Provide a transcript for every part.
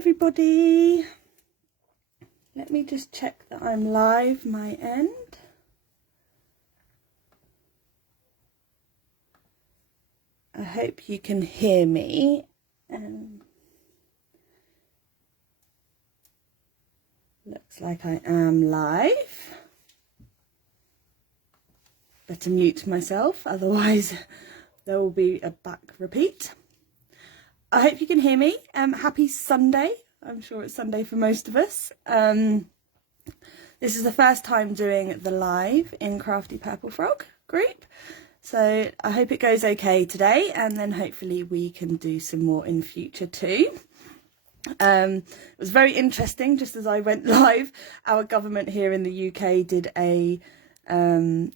everybody. Let me just check that I'm live my end. I hope you can hear me. Looks like I am live. Better mute myself, otherwise there will be a back repeat. I hope you can hear me. Happy Sunday. I'm sure it's Sunday for most of us. This is the first time doing the live in Crafty Purple Frog group. So I hope it goes okay today, and then hopefully we can do some more in future too. It was very interesting. Just as I went live, our government here in the UK did a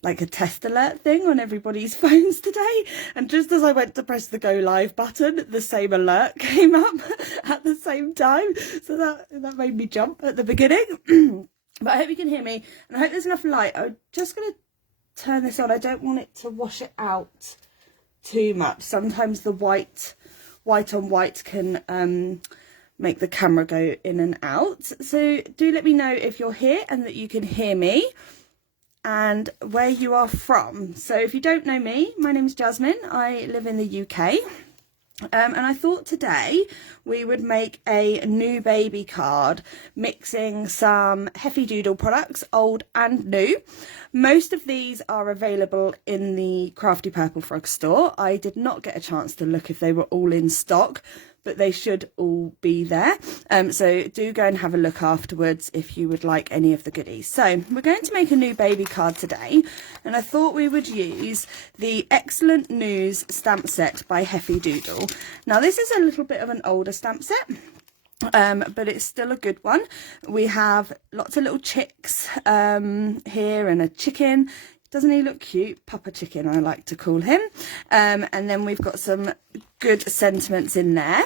like a test alert thing on everybody's phones today, and just as I went to press the go live button, the same alert came up at the same time, so that made me jump at the beginning. But I hope you can hear me, and I hope there's enough light. I'm just going to turn this on. I don't want it to wash it out too much. Sometimes the white on white can make the camera go in and out. So do let me know if you're here and that you can hear me, and where you are from. So if you don't know me, my name is Jasmine. I live in the UK. And I thought today we would make a new baby card, mixing some Heffy Doodle products, old and new. Most of these are available in the Crafty Purple Frog store. I did not get a chance to look if they were all in stock, but they should all be there. So do go and have a look afterwards if you would like any of the goodies. So we're going to make a new baby card today, and I thought we would use the Eggcellent News stamp set by Heffy Doodle. Now this is a little bit of an older stamp set, but it's still a good one. We have lots of little chicks here, and a chicken. Doesn't he look cute? Papa Chicken, I like to call him. And then we've got some good sentiments in there.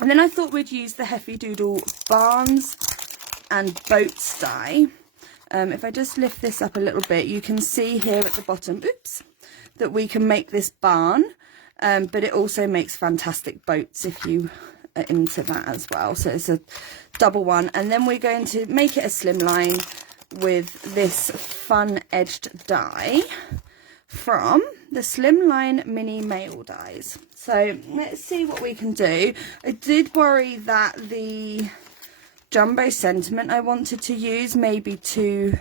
And then I thought we'd use the Heffy Doodle barns and boats die. If I just lift this up a little bit, you can see here at the bottom, oops, that we can make this barn. But it also makes fantastic boats if you are into that as well. So it's a double one. And then we're going to make it a slimline with this fun edged die from the Slimline mini mail dies. So let's see what we can do. I did worry that the jumbo sentiment I wanted to use may be too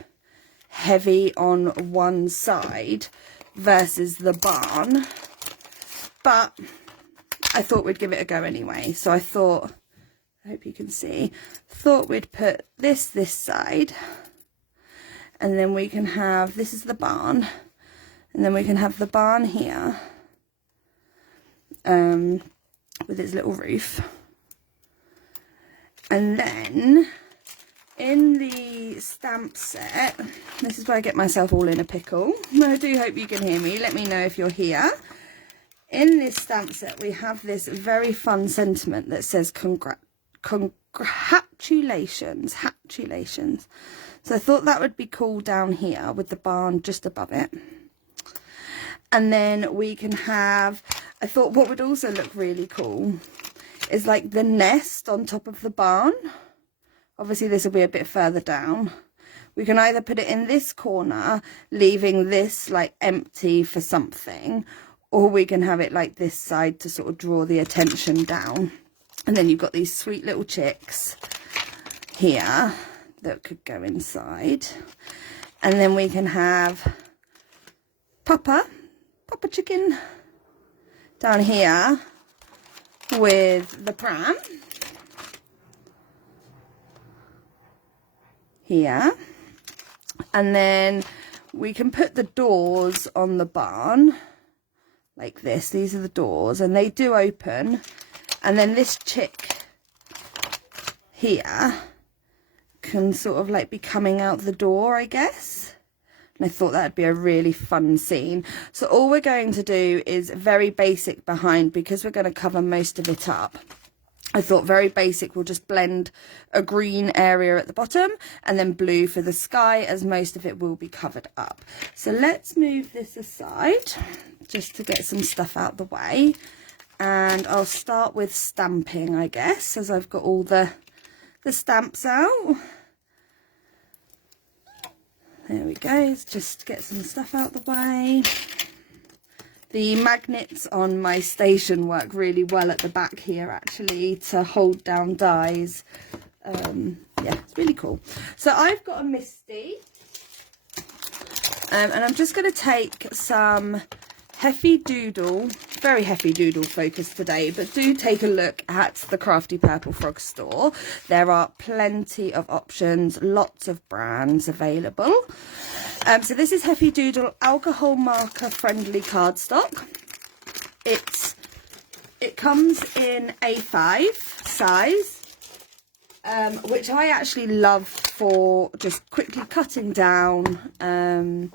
heavy on one side versus the barn, but I thought we'd give it a go anyway. So I thought, I hope you can see, thought we'd put this side, and then we can have, this is the barn, and then we can have the barn here with its little roof. And then in the stamp set, this is where I get myself all in a pickle. I do hope you can hear me. Let me know if you're here. In this stamp set, we have this very fun sentiment that says congratulations, hatulations. So I thought that would be cool down here with the barn just above it. And then we can have, I thought what would also look really cool is like the nest on top of the barn. Obviously this will be a bit further down. We can either put it in this corner, leaving this like empty for something, or we can have it like this side to sort of draw the attention down. And then you've got these sweet little chicks here that could go inside. And then we can have Papa Chicken down here with the pram here. And then we can put the doors on the barn like this. These are the doors, and they do open. And then this chick here can sort of like be coming out the door, I guess. And I thought that'd be a really fun scene. So all we're going to do is very basic behind, because we're going to cover most of it up. I thought very basic, we'll just blend a green area at the bottom and then blue for the sky, as most of it will be covered up. So let's move this aside just to get some stuff out the way. And I'll start with stamping, I guess, as I've got all the stamps out. There we go. Let's just get some stuff out the way. The magnets on my station work really well at the back here, actually, to hold down dies. Yeah, it's really cool. So I've got a Misty, and I'm just going to take some Heavy Doodle, very Heavy Doodle focus today, but do take a look at the Crafty Purple Frog store. There are plenty of options, lots of brands available. So this is Heavy Doodle alcohol marker friendly cardstock. It comes in A5 size, which I actually love for just quickly cutting down, and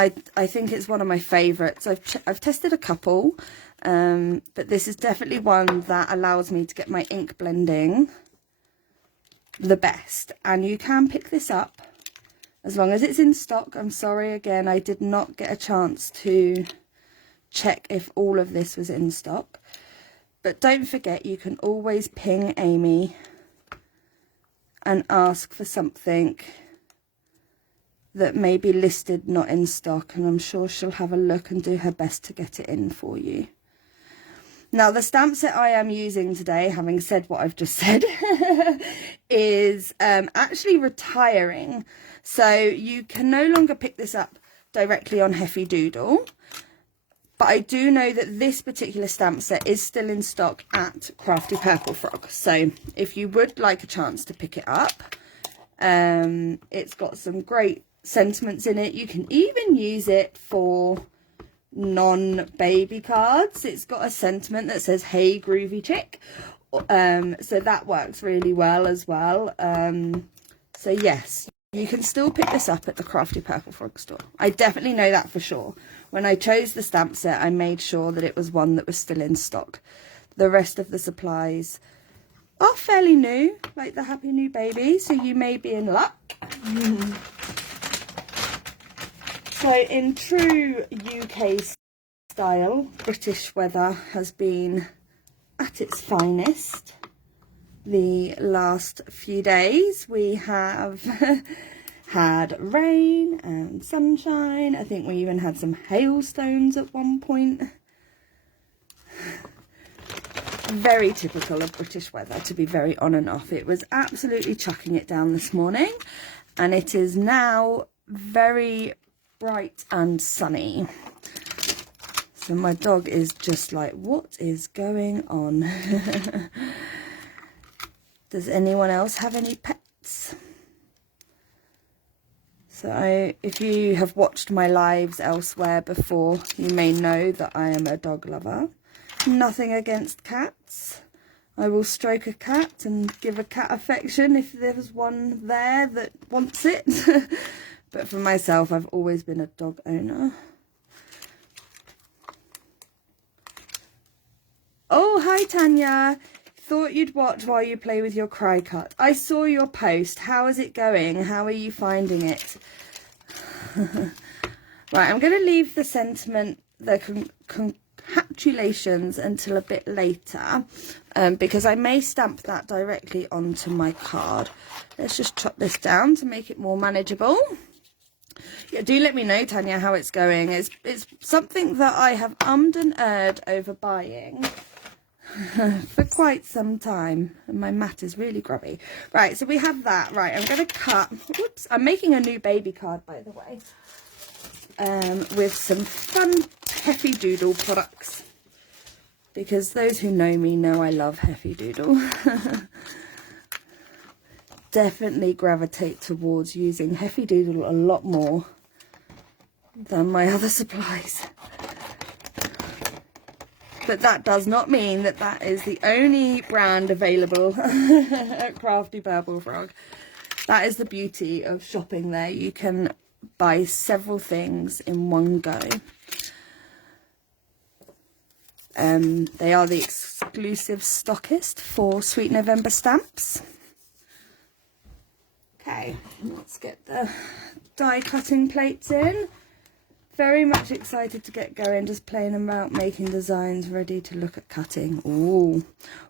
I think it's one of my favourites. I've tested a couple, but this is definitely one that allows me to get my ink blending the best. And you can pick this up as long as it's in stock. I'm sorry, again, I did not get a chance to check if all of this was in stock. But don't forget, you can always ping Amy and ask for something that may be listed not in stock, and I'm sure she'll have a look and do her best to get it in for you. Now, the stamp set I am using today, having said what I've just said, is actually retiring. So you can no longer pick this up directly on Heavy Doodle. But I do know that this particular stamp set is still in stock at Crafty Purple Frog. So if you would like a chance to pick it up, it's got some great sentiments in it. You can even use it for non-baby cards. It's got a sentiment that says, "Hey groovy chick," so that works really well as well. So yes, you can still pick this up at the Crafty Purple Frog store. I definitely know that for sure. When I chose the stamp set, I made sure that it was one that was still in stock. The rest of the supplies are fairly new, like the Happy New Baby, so you may be in luck. So in true UK style, British weather has been at its finest the last few days. We have had rain and sunshine. I think we even had some hailstones at one point. Very typical of British weather, to be very on and off. It was absolutely chucking it down this morning, and it is now very bright and sunny. So my dog is just like, what is going on? Does anyone else have any pets? So if you have watched my lives elsewhere before, you may know that I am a dog lover. Nothing against cats. I will stroke a cat and give a cat affection if there's one there that wants it. But for myself, I've always been a dog owner. Oh, hi Tanya. Thought you'd watch while you play with your cry cut. I saw your post. How is it going? How are you finding it? Right, I'm going to leave the sentiment, the congratulations, until a bit later, because I may stamp that directly onto my card. Let's just chop this down to make it more manageable. Yeah, do let me know, Tanya, how it's going. It's something that I have ummed and erred over buying for quite some time, and my mat is really grubby. Right, so we have that. Right, I'm going to cut. Whoops, I'm making a new baby card, by the way, with some fun Heavy Doodle products, because those who know me know I love Heavy Doodle. Definitely gravitate towards using Heavy Doodle a lot more than my other supplies. But that does not mean that that is the only brand available at Crafty Purple Frog. That is the beauty of shopping there. You can buy several things in one go. They are the exclusive stockist for Sweet November stamps. Okay, let's get the die cutting plates in. very much excited to get going, just playing about making designs ready to look at cutting. Ooh,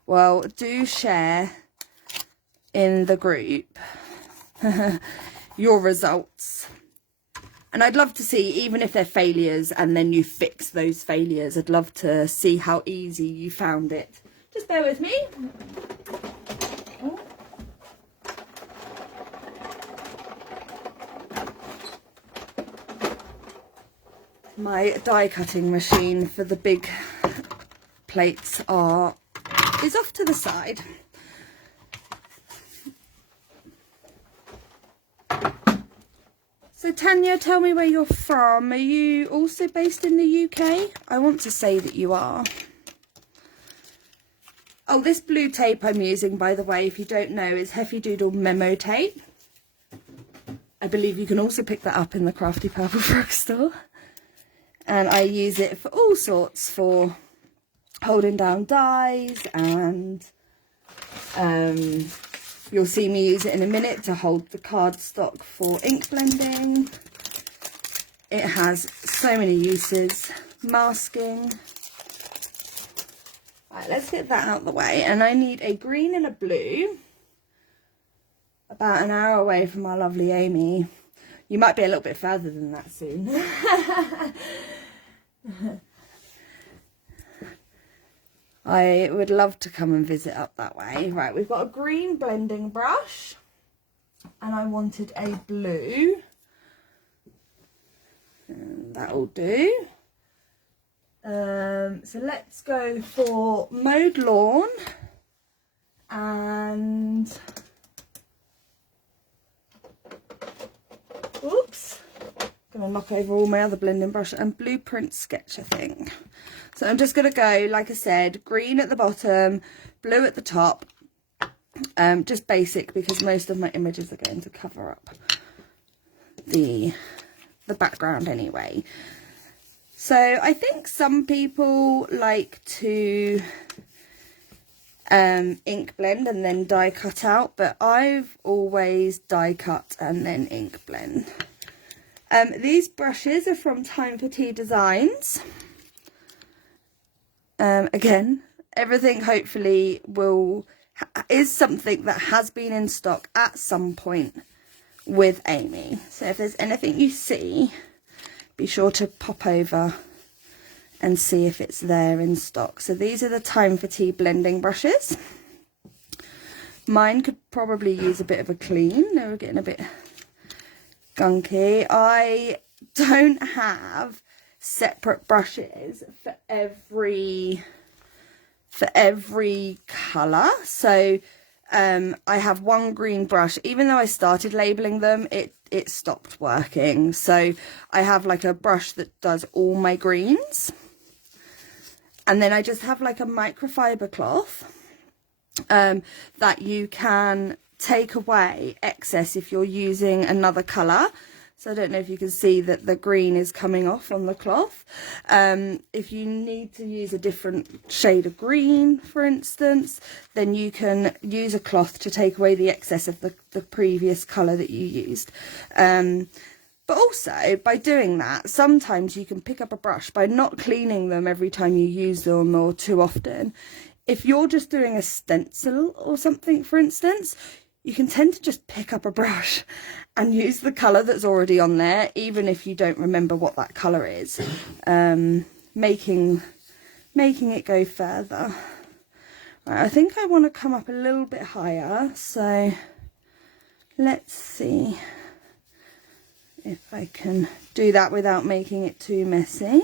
well, do share in the group your results. And I'd love to see, even if they're failures and then you fix those failures, I'd love to see how easy you found it. Just bear with me. Oh. My die cutting machine for the big plates is off to the side. So Tanya, tell me where you're from. Are you also based in the UK? I want to say that you are. Oh, this blue tape I'm using, by the way, if you don't know, is Heffy Doodle Memo Tape. I believe you can also pick that up in the Crafty Purple Frog store. And I use it for all sorts, for holding down dies, and you'll see me use it in a minute to hold the cardstock for ink blending. It has so many uses. Masking. Right, let's get that out of the way. And I need a green and a blue. About an hour away from our lovely Amy. You might be a little bit further than that soon. I would love to come and visit up that way. Right, we've got a green blending brush. And I wanted a blue. And that'll do. So let's go for Mowed Lawn. And... oops. Gonna knock over all my other blending brush, and Blueprint Sketch, I think. So I'm just gonna go, like I said, green at the bottom, blue at the top. Just basic, because most of my images are going to cover up the background anyway. So I think some people like to ink blend and then die cut out, but I've always die cut and then ink blend. These brushes are from Time for Tea Designs. Again, everything hopefully is something that has been in stock at some point with Amy. So if there's anything you see, be sure to pop over and see if it's there in stock. So these are the Time for Tea blending brushes. Mine could probably use a bit of a clean. They were getting a bit gunky. I don't have separate brushes for every colour. So I have one green brush. Even though I started labelling them, it stopped working. So I have like a brush that does all my greens. And then I just have like a microfiber cloth that you can take away excess if you're using another colour. So I don't know if you can see that the green is coming off on the cloth. If you need to use a different shade of green, for instance, then you can use a cloth to take away the excess of the previous colour that you used. But also, by doing that, sometimes you can pick up a brush by not cleaning them every time you use them or too often. If you're just doing a stencil or something, for instance, you can tend to just pick up a brush and use the colour that's already on there, even if you don't remember what that colour is, making it go further. Right, I think I want to come up a little bit higher, so let's see if I can do that without making it too messy.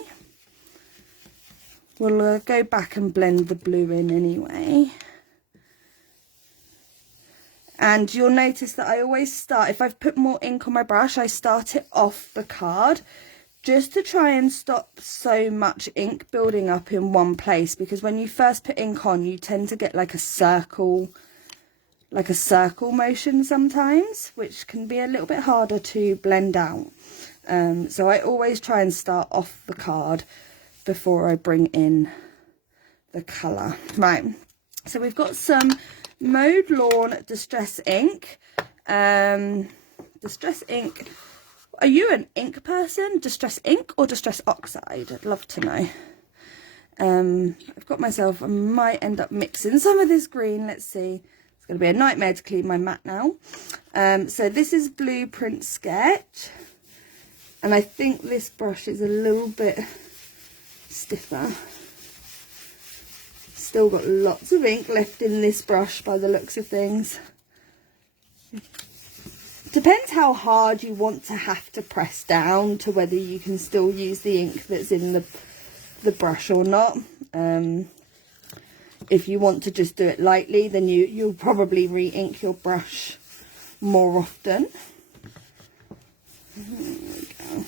We'll go back and blend the blue in anyway. And you'll notice that I always start, if I've put more ink on my brush, I start it off the card just to try and stop so much ink building up in one place, because when you first put ink on, you tend to get like a circle motion sometimes, which can be a little bit harder to blend out. So I always try and start off the card before I bring in the colour. Right, so we've got some Mowed Lawn Distress ink. Distress ink, Are you an ink person, Distress ink or Distress oxide? I'd love to know. I've got myself, I might end up mixing some of this green. Let's see. It's going to be a nightmare to clean my mat now. So this is Blueprint Sketch. And I think this brush is a little bit stiffer. Still got lots of ink left in this brush by the looks of things. Depends how hard you want to have to press down to whether you can still use the ink that's in the brush or not. If you want to just do it lightly, then you'll probably re-ink your brush more often. There we go.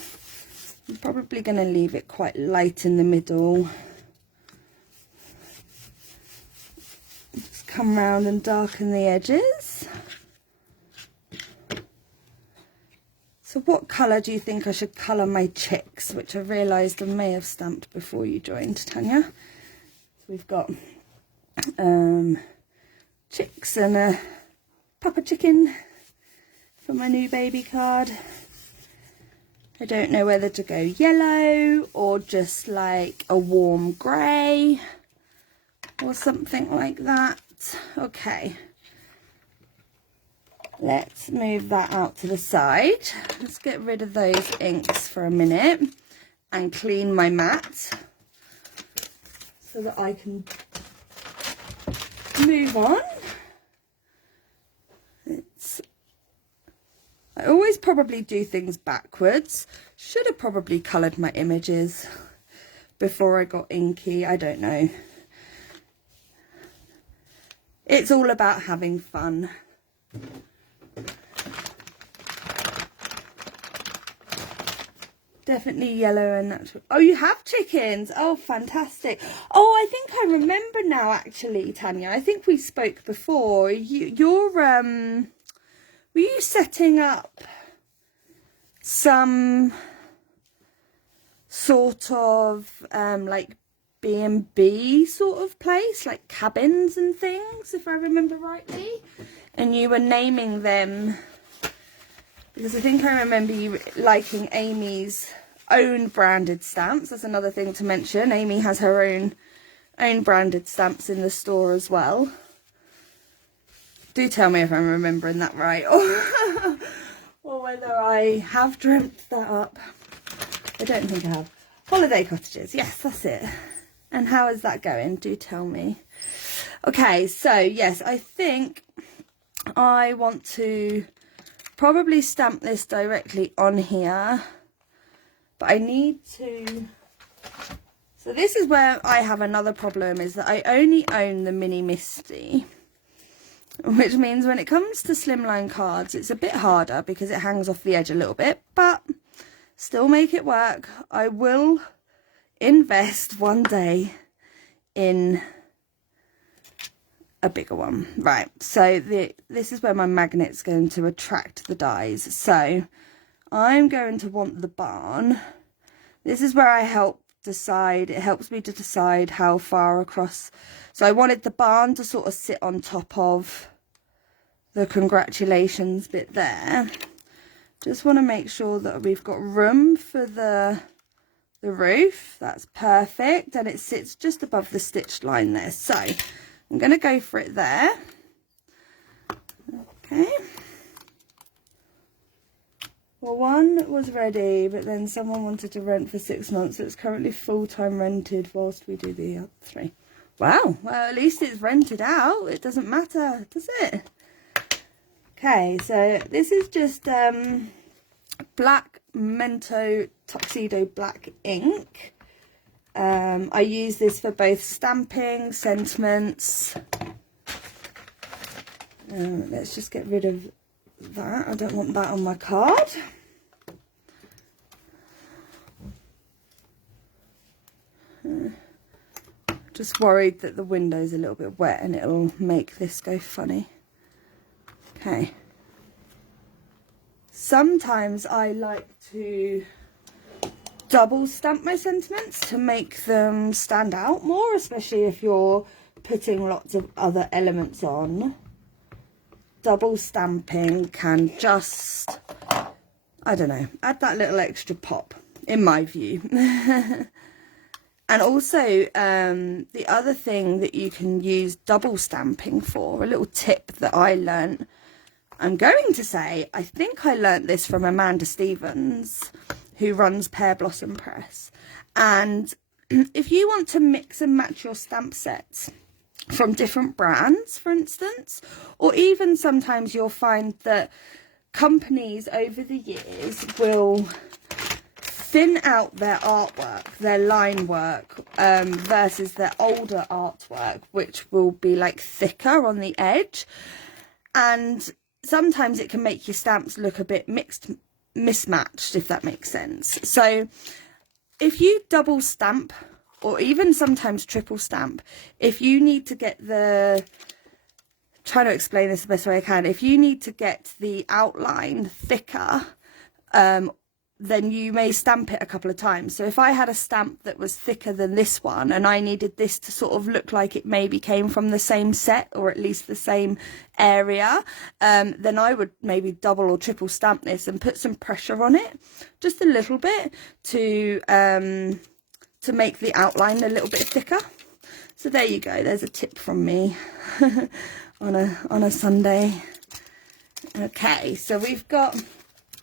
I'm probably going to leave it quite light in the middle. Just come round and darken the edges. So what colour do you think I should colour my chicks, which I realised I may have stamped before you joined, Tanya. So we've got chicks and a papa chicken for my new baby card. I don't know whether to go yellow or just like a warm grey or something like that. Okay. Let's move that out to the side. Let's get rid of those inks for a minute and clean my mat so that I can move on. I always probably do things backwards. Should have probably coloured my images before I got inky. I don't know. It's all about having fun. Definitely yellow and natural. Oh, you have chickens. Oh, fantastic. Oh, I think I remember now, actually, Tanya. I think we spoke before. Were you setting up some sort of like B&B sort of place, like cabins and things, if I remember rightly? And you were naming them, because I think I remember you liking Amy's own branded stamps. That's another thing to mention. Amy has her own branded stamps in the store as well. Do tell me if I'm remembering that right, or whether I have dreamt that up. I don't think I have. Holiday cottages, yes, that's it. And how is that going? Do tell me. Okay, so yes, I think I want to probably stamp this directly on here, but I need to. So this is where I have another problem, is that I only own the Mini Misty, which means when it comes to slimline cards, it's a bit harder because it hangs off the edge a little bit, but still make it work. I will invest one day in a bigger one. Right, so this is where my magnet's going to attract the dies. So I'm going to want the barn. This is where I help decide. It helps me to decide how far across. So I wanted the barn to sort of sit on top of the congratulations bit there. Just want to make sure that we've got room for the roof. That's perfect, and it sits just above the stitched line there. So I'm going to go for it there. Okay. Well, one was ready, but then someone wanted to rent for 6 months. So it's currently full-time rented whilst we do the other 3. Wow. Well, at least it's rented out. It doesn't matter, does it? Okay, so this is just black Mento Tuxedo black ink. I use this for both stamping, sentiments. Let's just get rid of that. I don't want that on my card. Just worried that the window's a little bit wet and it'll make this go funny. Okay. Sometimes I like to double stamp my sentiments to make them stand out more, especially if you're putting lots of other elements on. Double stamping can just, I don't know, add that little extra pop, in my view. And also, the other thing that you can use double stamping for, a little tip that I learnt, I'm going to say, I think I learnt this from Amanda Stevens, who runs Pear Blossom Press. And if you want to mix and match your stamp sets from different brands, for instance, or even sometimes you'll find that companies over the years will thin out their artwork, their line work, versus their older artwork, which will be like thicker on the edge. And sometimes it can make your stamps look a bit mismatched, if that makes sense. So if you double stamp, or even sometimes triple stamp, if you need to get trying to explain this the best way I can, if you need to get the outline thicker, then you may stamp it a couple of times. So if I had a stamp that was thicker than this one, and I needed this to sort of look like it maybe came from the same set, or at least the same area, then I would maybe double or triple stamp this and put some pressure on it, just a little bit, to make the outline a little bit thicker. So there you go, there's a tip from me on a Sunday. Okay, so we've got,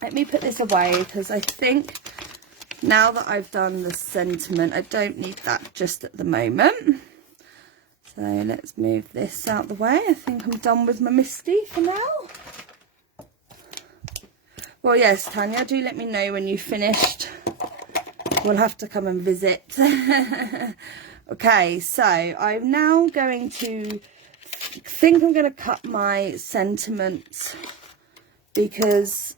let me put this away, because I think now that I've done the sentiment, I don't need that just at the moment. So let's move this out the way. I think I'm done with my Misty for now. Well, yes, Tanya, do let me know when you've finished. We'll have to come and visit. Okay, so I'm now going to, think I'm going to cut my sentiment, because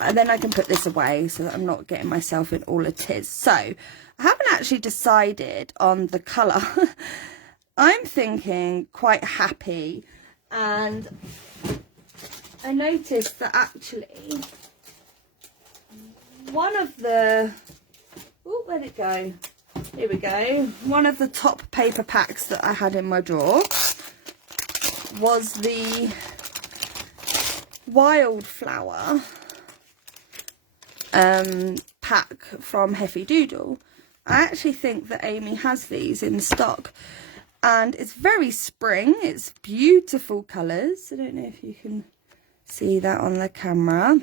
and then I can put this away so that I'm not getting myself in all a tiz. So I haven't actually decided on the colour. I'm thinking quite happy, and I noticed that actually one of the, oh, where'd it go? Here we go. One of the top paper packs that I had in my drawer was the Wildflower pack from Heffy Doodle. I actually think that Amy has these in stock, and it's very spring. It's beautiful colours. I don't know if you can see that on the camera.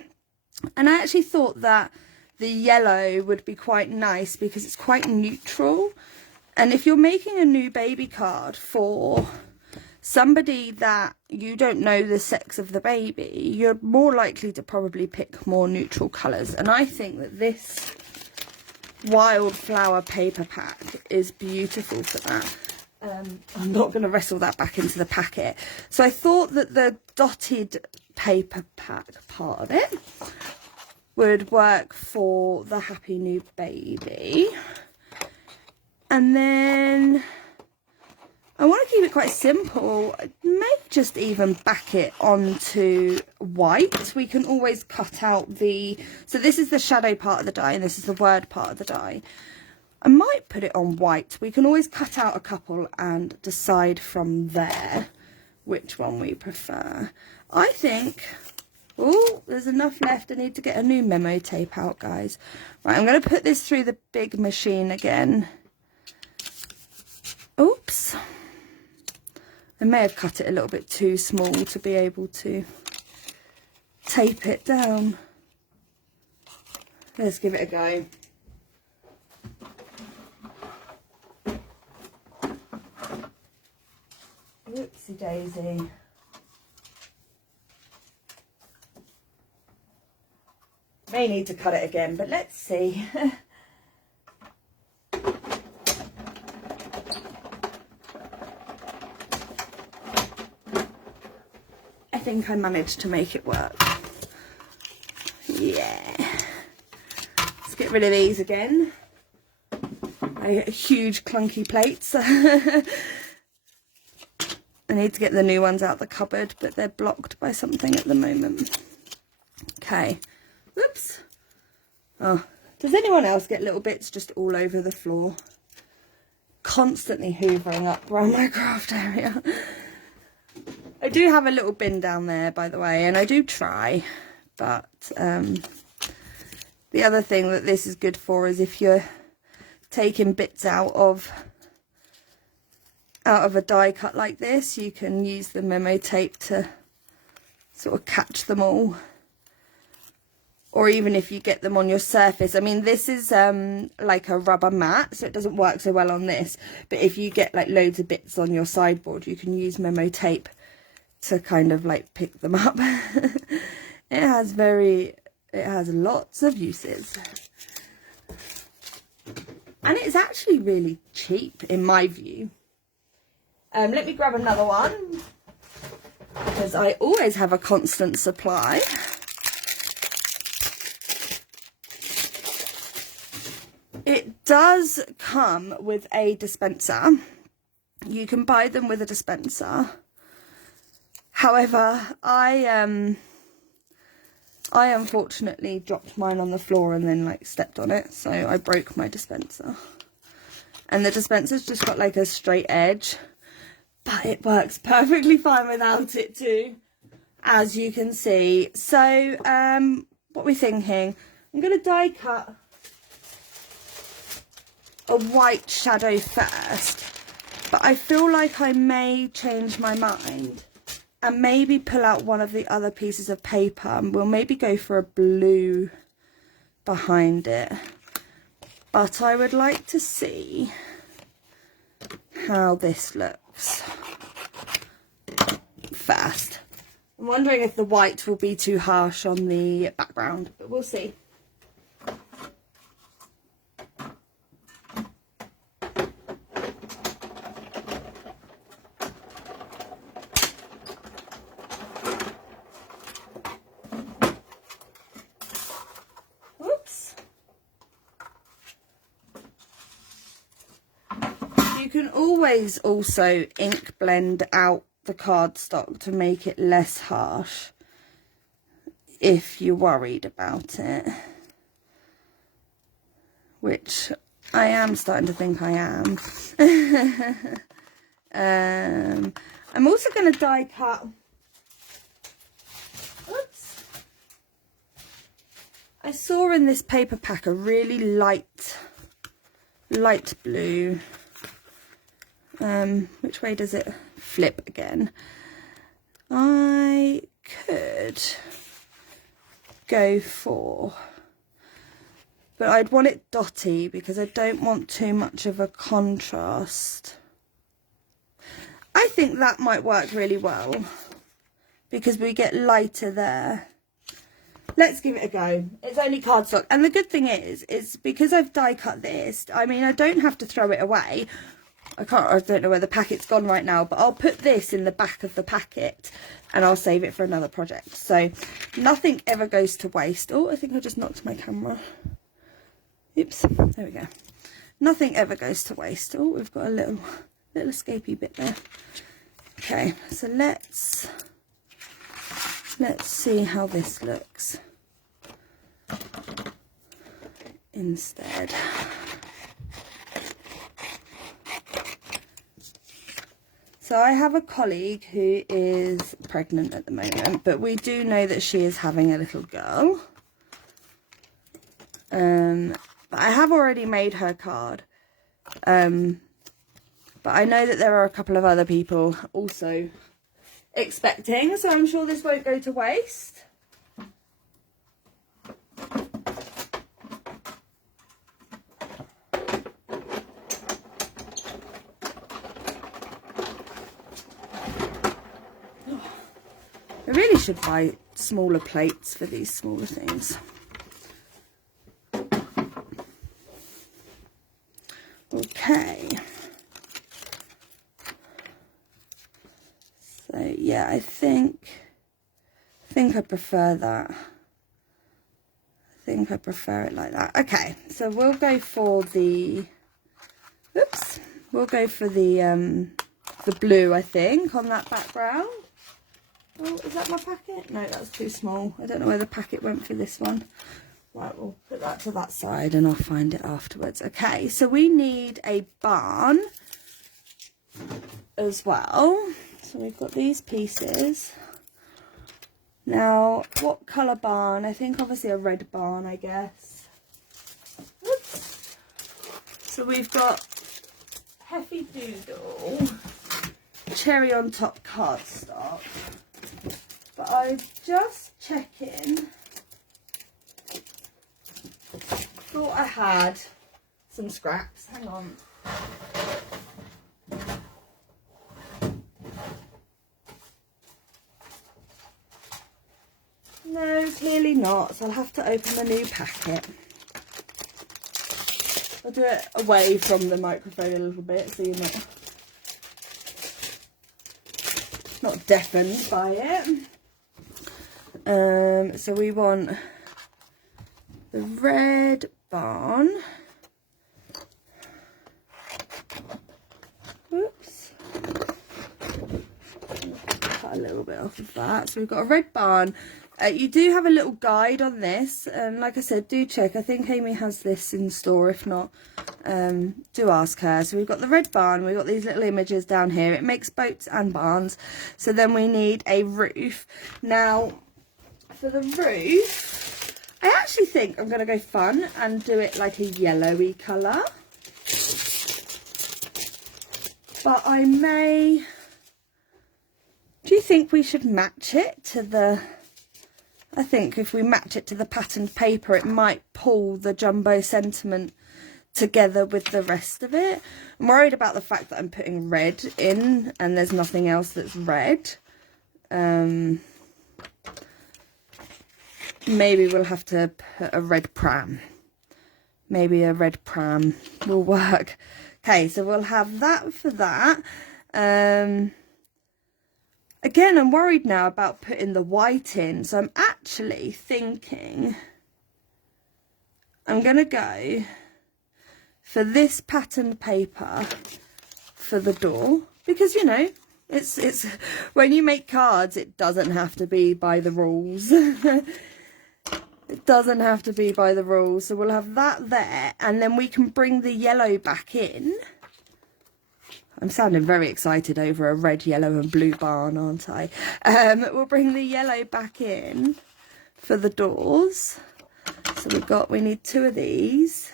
And I actually thought that the yellow would be quite nice because it's quite neutral. And if you're making a new baby card for somebody that you don't know the sex of the baby, you're more likely to probably pick more neutral colours. And I think that this Wildflower paper pack is beautiful for that. I'm not going to wrestle that back into the packet. So I thought that the dotted paper pack part of it would work for the Happy New Baby. And then I want to keep it quite simple. I may just even back it onto white. We can always cut out the, so this is the shadow part of the die and this is the word part of the die. I might put it on white. We can always cut out a couple and decide from there which one we prefer. I think, oh, there's enough left. I need to get a new memo tape out, guys. Right, I'm going to put this through the big machine again. Oops. I may have cut it a little bit too small to be able to tape it down. Let's give it a go. Whoopsie daisy. May need to cut it again, but let's see. I think I managed to make it work. Yeah. Let's get rid of these again. Huge clunky plates. I need to get the new ones out the cupboard, but they're blocked by something at the moment. Okay. Whoops. Oh, does anyone else get little bits just all over the floor? Constantly hoovering up around my craft area. I do have a little bin down there, by the way, and I do try, but The other thing that this is good for is if you're taking bits out of a die cut like this, you can use the memo tape to sort of catch them all. Or even if you get them on your surface. I mean, this is like a rubber mat, so it doesn't work so well on this. But if you get like loads of bits on your sideboard, you can use memo tape to kind of like pick them up. It has lots of uses. And it's actually really cheap in my view. Let me grab another one, because I always have a constant supply. It does come with a dispenser. You can buy them with a dispenser. However, I unfortunately dropped mine on the floor and then like stepped on it, so I broke my dispenser. And the dispenser's just got like a straight edge, but it works perfectly fine without it too, as you can see. So what we're thinking, I'm going to die cut a white shadow first, but I feel like I may change my mind and maybe pull out one of the other pieces of paper, and we'll maybe go for a blue behind it. But I would like to see how this looks first. I'm wondering if the white will be too harsh on the background, but we'll see. You can always also ink blend out the cardstock to make it less harsh if you're worried about it, which I am starting to think I am. I'm also going to die cut. Oops. I saw in this paper pack a really light blue. Which way does it flip again? I could go for, but I'd want it dotty because I don't want too much of a contrast. I think that might work really well because we get lighter there. Let's give it a go. It's only cardstock, and the good thing is because I've die cut this, I mean, I don't have to throw it away. I don't know where the packet's gone right now, but I'll put this in the back of the packet and I'll save it for another project. So nothing ever goes to waste. Oh, I think I just knocked my camera. Oops, there we go. Nothing ever goes to waste. Oh, we've got a little escapey bit there. Okay, so let's see how this looks instead. So I have a colleague who is pregnant at the moment, but we do know that she is having a little girl. But I have already made her card. But I know that there are a couple of other people also expecting, so I'm sure this won't go to waste. I really should buy smaller plates for these smaller things. Okay. So yeah, I think I prefer that. I think I prefer it like that. Okay, so we'll go for the blue, I think, on that background. Oh, is that my packet? No, that's too small. I don't know where the packet went for this one. Right, we'll put that to that side and I'll find it afterwards. Okay, so we need a barn as well. So we've got these pieces. Now, what colour barn? I think obviously a red barn, I guess. So we've got Heffy Doodle cherry on top cardstock, but I'm just checking. Thought I had some scraps. Hang on. No, clearly not. So I'll have to open a new packet. I'll do it away from the microphone a little bit so you're not deafened by it. So we want the red barn. Whoops. Cut a little bit off of that. So we've got a red barn. You do have a little guide on this, and like I said, do check. I think Amy has this in store. If not, do ask her. So we've got the red barn, we've got these little images down here. It makes boats and barns. So then we need a roof. Now, for the roof, I actually think I'm going to go fun and do it like a yellowy colour. But I may... Do you think we should match it to the... I think if we match it to the patterned paper, it might pull the jumbo sentiment together with the rest of it. I'm worried about the fact that I'm putting red in and there's nothing else that's red. Maybe we'll have to put a red pram. Maybe a red pram will work. Okay, so we'll have that for that. Again, I'm worried now about putting the white in, so I'm actually thinking I'm going to go for this patterned paper for the door, because, you know, it's when you make cards, it doesn't have to be by the rules. It doesn't have to be by the rules, so we'll have that there, and then we can bring the yellow back in. I'm sounding very excited over a red, yellow and blue barn, aren't I? We'll bring the yellow back in for the doors. So we need 2 of these.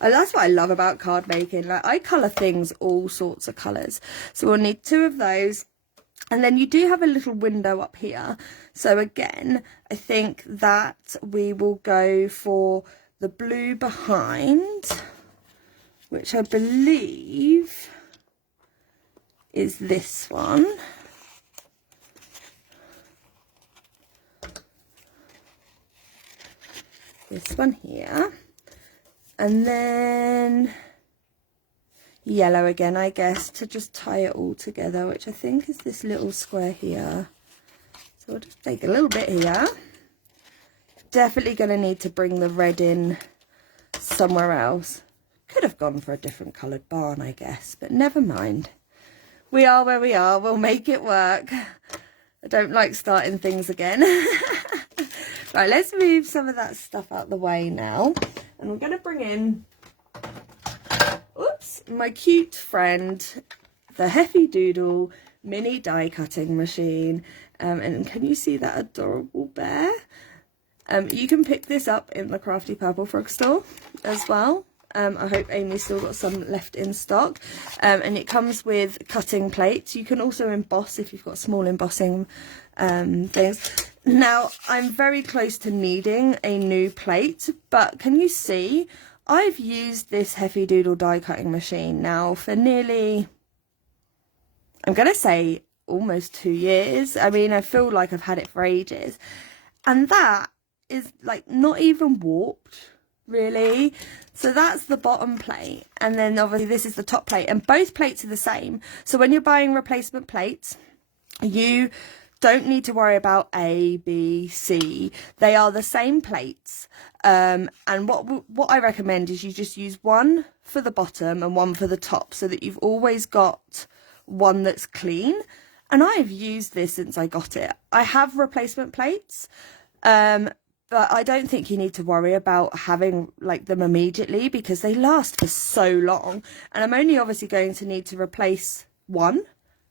And that's what I love about card making. Like, I colour things all sorts of colours. So we'll need 2 of those. And then you do have a little window up here. So again, I think that we will go for the blue behind, which I believe is this one. This one here. And then yellow again, I guess, to just tie it all together, which I think is this little square here. So we'll just take a little bit here. Definitely going to need to bring the red in somewhere else. Could have gone for a different coloured barn, I guess, but never mind. We are where we are. We'll make it work. I don't like starting things again. Right, let's move some of that stuff out the way now. And we're going to bring in, oops, my cute friend, the Heffy Doodle mini die cutting machine. And can you see that adorable bear? You can pick this up in the Crafty Purple Frog store as well. I hope Amy's still got some left in stock. And it comes with cutting plates. You can also emboss if you've got small embossing things. Now, I'm very close to needing a new plate, but can you see? I've used this Heffy Doodle die cutting machine now for nearly, I'm going to say almost 2 years. I mean, I feel like I've had it for ages. And that is like not even warped, really. So that's the bottom plate, and then obviously this is the top plate, and both plates are the same. So when you're buying replacement plates, you don't need to worry about A, B, C. They are the same plates. And what I recommend is you just use one for the bottom and one for the top, so that you've always got one that's clean. And I've used this since I got it. I have replacement plates, but I don't think you need to worry about having like them immediately, because they last for so long. And I'm only obviously going to need to replace one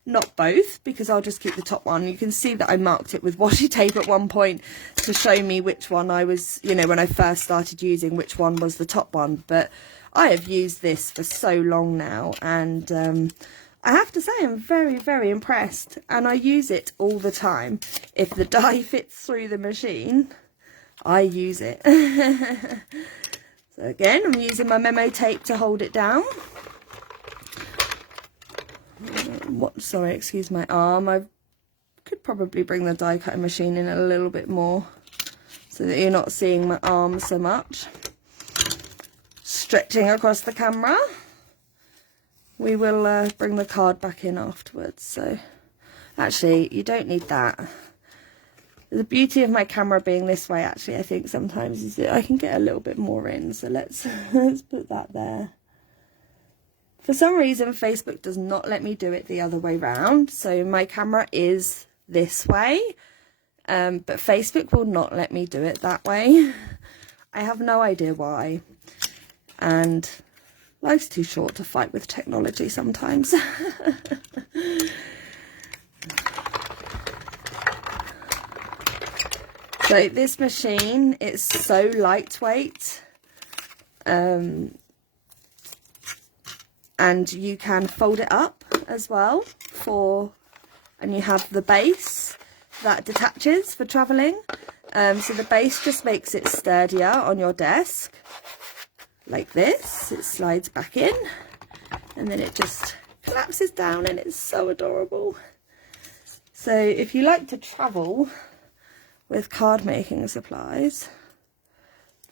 not both, because I'll just keep the top one. You can see that I marked it with washi tape at one point to show me which one I was, you know, when I first started using, which one was the top one. But I have used this for so long now, and I have to say I'm very, very impressed, and I use it all the time. If the die fits through the machine, I use it. So again, I'm using my memo tape to hold it down. Sorry, excuse my arm. I could probably bring the die cutting machine in a little bit more so that you're not seeing my arm so much. Stretching across the camera. We will bring the card back in afterwards. So actually, you don't need that. The beauty of my camera being this way, actually, I think sometimes is that I can get a little bit more in. So let's put that there. For some reason, Facebook does not let me do it the other way round. So my camera is this way, but Facebook will not let me do it that way. I have no idea why. And life's too short to fight with technology sometimes. So this machine is so lightweight. And you can fold it up as well and you have the base that detaches for traveling. So the base just makes it sturdier on your desk, like this. It slides back in, and then it just collapses down, and it's so adorable. So if you like to travel with card making supplies,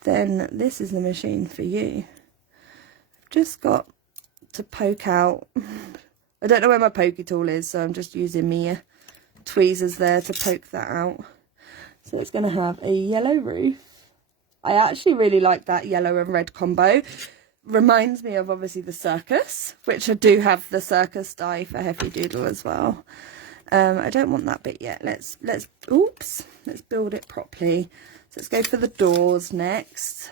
then this is the machine for you. I've just got to poke out. I don't know where my pokey tool is, so I'm just using my tweezers there to poke that out. So it's going to have a yellow roof. I actually really like that yellow and red combo. Reminds me of obviously the circus, which I do have the circus die for Heavy Doodle as well. I don't want that bit yet. Let's build it properly. So let's go for the doors next.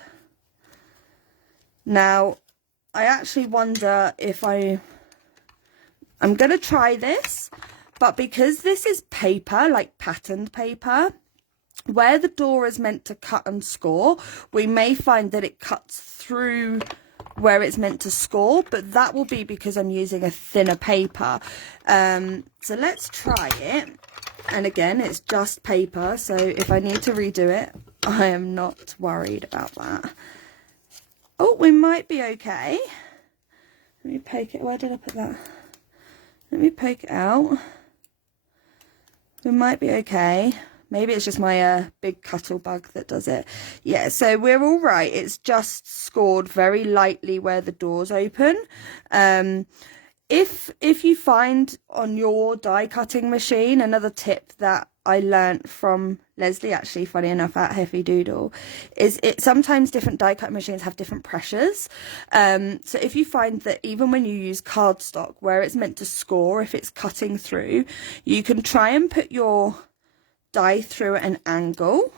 Now, I actually wonder if I'm going to try this, but because this is paper, like patterned paper, where the door is meant to cut and score, we may find that it cuts through where it's meant to score, but that will be because I'm using a thinner paper. So let's try it. And again, it's just paper, so if I need to redo it, I am not worried about that. Oh, we might be okay. Let me poke it. Where did I put that? Let me poke it out. We might be okay. Maybe it's just my big cuttle bug that does it. Yeah, so we're all right. It's just scored very lightly where the doors open. If you find on your die cutting machine, another tip that I learnt from Leslie, actually, funny enough, at Heavy Doodle, is sometimes different die cut machines have different pressures. So if you find that even when you use cardstock, where it's meant to score, if it's cutting through, you can try and put your die through at an angle.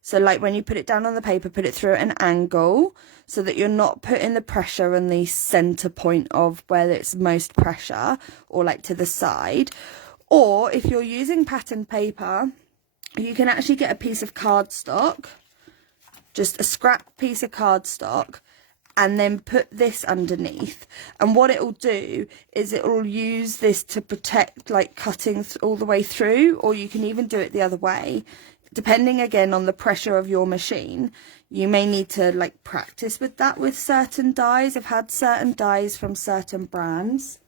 So like when you put it down on the paper, put it through at an angle so that you're not putting the pressure on the center point of where it's most pressure, or like to the side. Or if you're using patterned paper, you can actually get a piece of cardstock, just a scrap piece of cardstock, and then put this underneath. And what it will do is it will use this to protect, like cutting all the way through, or you can even do it the other way. Depending again on the pressure of your machine, you may need to like practice with that with certain dies. I've had certain dies from certain brands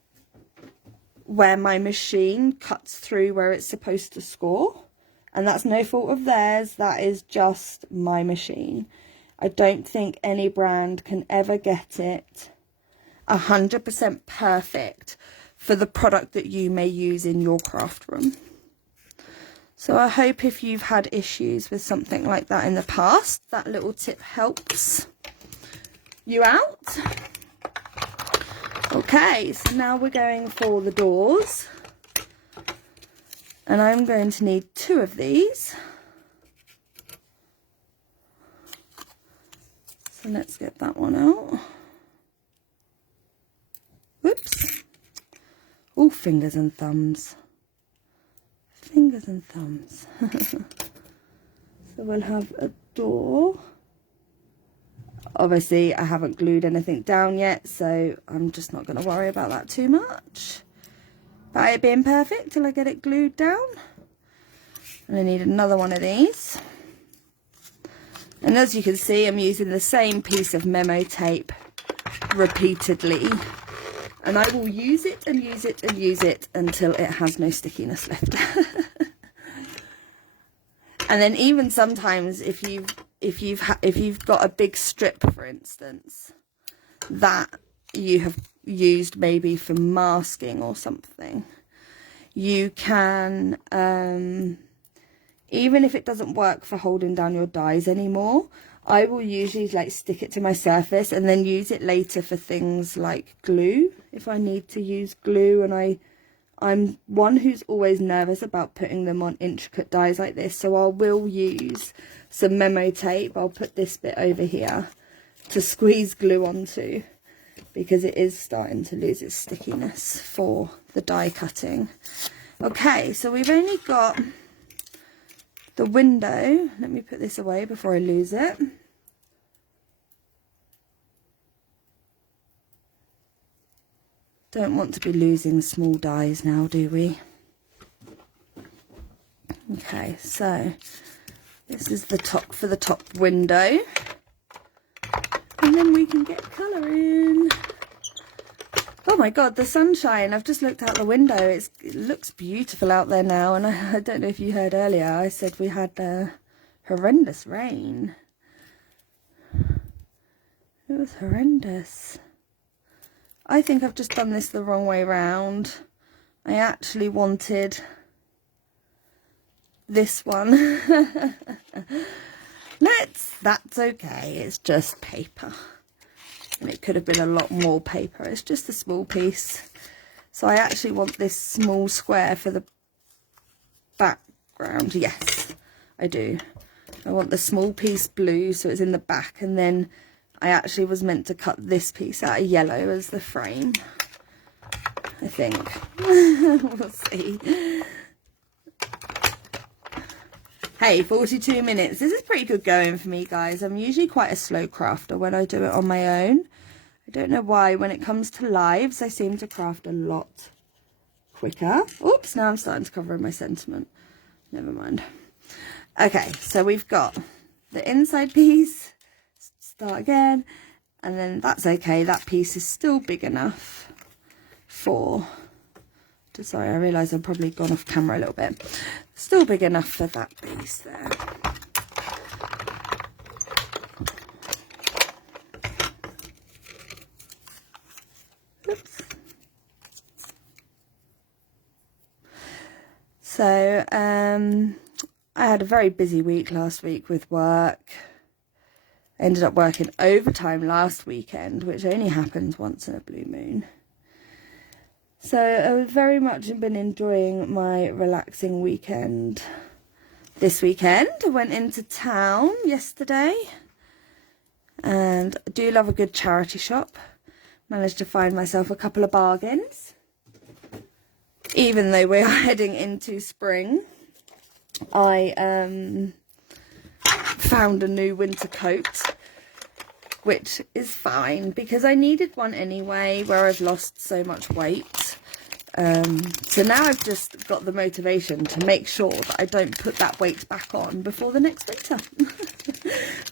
where my machine cuts through where it's supposed to score, and that's no fault of theirs. That is just my machine. I don't think any brand can ever get it 100% perfect for the product that you may use in your craft room. So I hope if you've had issues with something like that in the past, that little tip helps you out. Okay, so now we're going for the doors. And I'm going to need 2 of these. So let's get that one out. Whoops. Oh, fingers and thumbs. Fingers and thumbs. So we'll have a door. Obviously, I haven't glued anything down yet, so I'm just not going to worry about that too much. But it being perfect till I get it glued down. And I need another one of these. And as you can see, I'm using the same piece of memo tape repeatedly. And I will use it and use it and use it until it has no stickiness left. And then even sometimes if you've got a big strip, for instance, that you have used maybe for masking or something, you can, even if it doesn't work for holding down your dies anymore, I will usually like stick it to my surface and then use it later for things like glue, if I need to use glue. And I'm one who's always nervous about putting them on intricate dies like this, so I will use some memo tape. I'll put this bit over here to squeeze glue onto, because it is starting to lose its stickiness for the die cutting. Okay, so we've only got the window. Let me put this away before I lose it. Don't want to be losing small dies now, do we? Okay, so this is the top for the top window. And then we can get colour in. Oh my god, the sunshine. I've just looked out the window. It looks beautiful out there now. And I don't know if you heard earlier, I said we had horrendous rain. It was horrendous. I think I've just done this the wrong way round. I actually wanted this one. That's okay. It's just paper. And it could have been a lot more paper. It's just a small piece. So I actually want this small square for the background. Yes, I do. I want the small piece blue so it's in the back, and then I actually was meant to cut this piece out of yellow as the frame, I think. We'll see. Hey, 42 minutes. This is pretty good going for me, guys. I'm usually quite a slow crafter when I do it on my own. I don't know why. When it comes to lives, I seem to craft a lot quicker. Oops, now I'm starting to cover in my sentiment. Never mind. Okay, so we've got the inside piece. Start again. And then that's okay. That piece is still big enough for... Sorry, I realise I've probably gone off camera a little bit. Still big enough for that piece there. Oops. So, I had a very busy week last week with work. I ended up working overtime last weekend, which only happens once in a blue moon. So I've very much been enjoying my relaxing weekend this weekend. I went into town yesterday and I do love a good charity shop. Managed to find myself a couple of bargains. Even though we are heading into spring, I found a new winter coat, which is fine because I needed one anyway, where I've lost so much weight. So now I've just got the motivation to make sure that I don't put that weight back on before the next winter.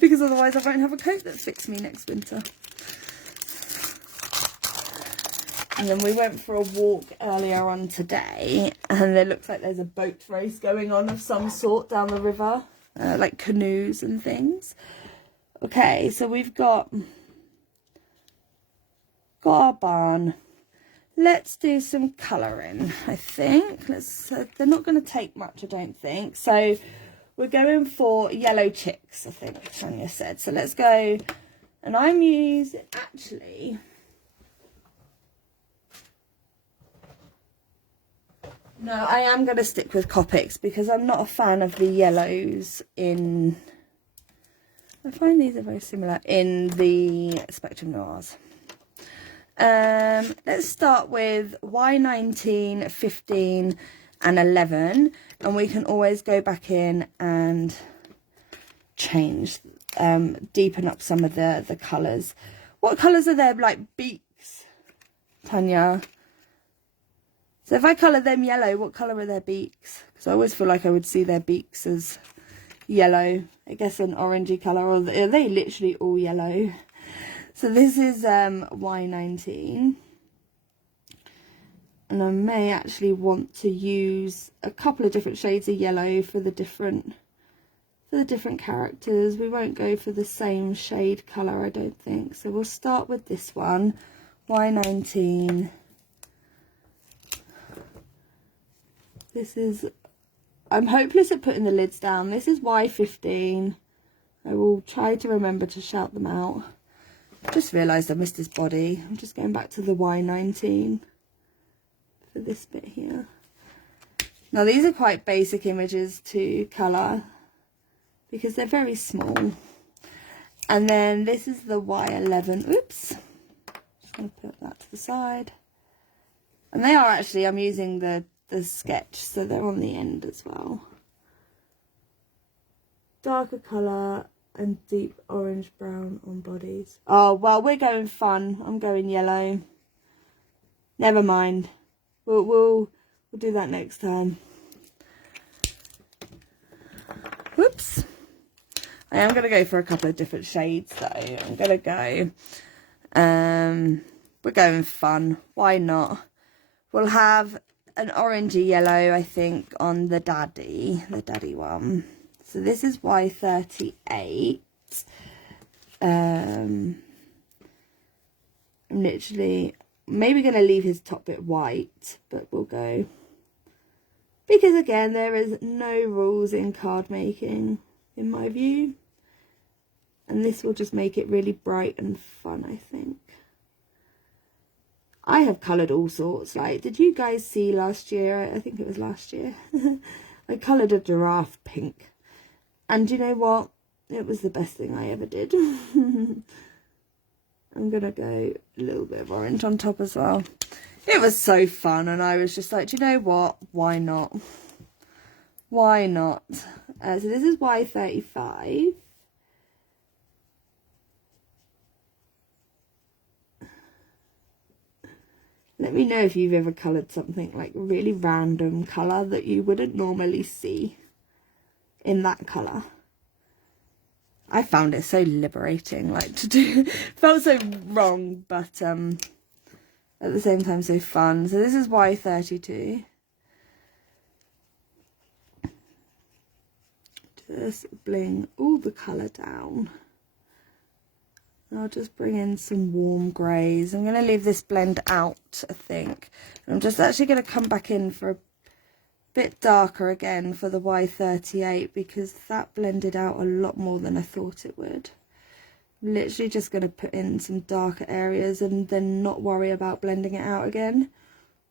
Because otherwise I won't have a coat that fits me next winter. And then we went for a walk earlier on today, and it looks like there's a boat race going on of some sort down the river, like canoes and things. Okay, so we've got our barn. Let's do some colouring, I think. They're not going to take much, I don't think. So we're going for yellow chicks, I think Tanya said. So let's go. And I'm using, actually, no, I am going to stick with Copics because I'm not a fan of the yellows in, I find these are very similar in the Spectrum Noirs. Let's start with Y19, 15 and 11, and we can always go back in and change, deepen up some of the colours. What colours are there, like beaks, Tanya? So if I colour them yellow, what colour are their beaks? Because I always feel like I would see their beaks as yellow. I guess an orangey colour, or are they literally all yellow? So this is Y19. And I may actually want to use a couple of different shades of yellow for the different characters. We won't go for the same shade colour, I don't think. So we'll start with this one, Y19. This is, I'm hopeless at putting the lids down. This is Y15. I will try to remember to shout them out. Just realised I missed his body. I'm just going back to the Y19 for this bit here. Now these are quite basic images to colour because they're very small. And then this is the Y11. Oops. Just going to put that to the side. And they are actually, I'm using the sketch, so they're on the end as well. Darker colour and deep orange brown on bodies. Oh well, we're going fun. I'm going yellow. Never mind. We'll do that next time. Whoops. I am gonna go for a couple of different shades though. I'm gonna go. We're going fun. Why not? We'll have an orangey yellow, I think, on the daddy one. So this is Y38. I'm literally maybe going to leave his top bit white, but we'll go. Because again, there is no rules in card making, in my view. And this will just make it really bright and fun, I think. I have coloured all sorts. Like, did you guys see last year? I think it was last year. I coloured a giraffe pink. And you know what? It was the best thing I ever did. I'm going to go a little bit of orange on top as well. It was so fun. And I was just like, do you know what? Why not? Why not? So this is Y35. Let me know if you've ever coloured something like really random colour that you wouldn't normally see in that colour. I found it so liberating, like to do. Felt so wrong, but at the same time so fun. So this is Y32. Just bring all the colour down. I'll just bring in some warm greys. I'm going to leave this blend out, I think. I'm just actually going to come back in for a bit darker again for the Y38 because that blended out a lot more than I thought it would. Literally just going to put in some darker areas and then not worry about blending it out again.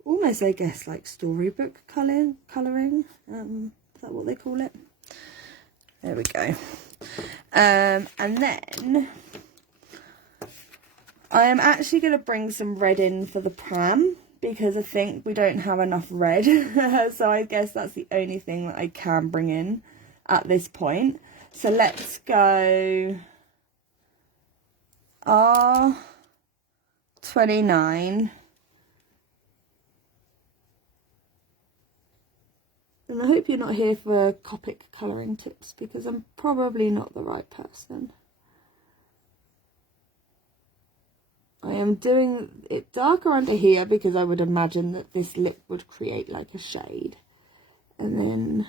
Almost, I guess, like storybook colouring. Is that what they call it? There we go. And then I am actually going to bring some red in for the pram because I think we don't have enough red. So I guess that's the only thing that I can bring in at this point. So let's go R29. And I hope you're not here for Copic colouring tips because I'm probably not the right person. I am doing it darker under here because I would imagine that this lip would create like a shade. And then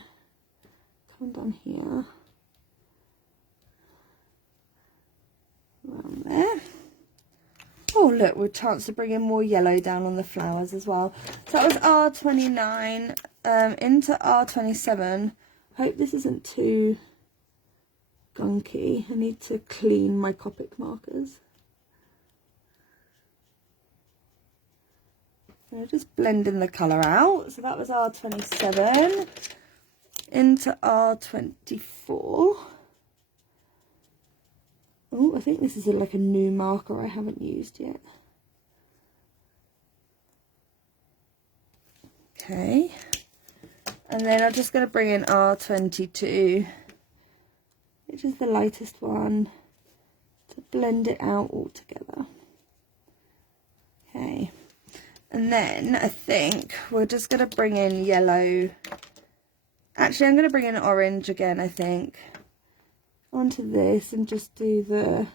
come down here. Around there. Oh look, with a chance to bring in more yellow down on the flowers as well. So that was R29 into R27. Hope this isn't too gunky. I need to clean my Copic markers. So just blending the colour out. So that was R27 into R24. Oh, I think this is like a new marker I haven't used yet. Okay. And then I'm just going to bring in R22, which is the lightest one, to blend it out all together. Okay. And then I think we're just going to bring in yellow. Actually, I'm going to bring in orange again, I think, onto this and just do the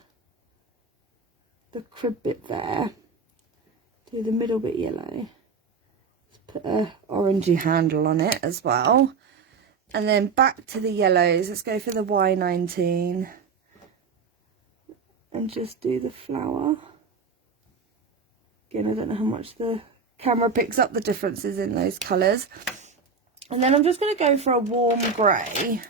crib bit there. Do the middle bit yellow. Put a orangey handle on it as well, and then back to the yellows. Let's go for the Y19 and just do the flower again. I don't know how much the camera picks up the differences in those colours. And then I'm just going to go for a warm grey.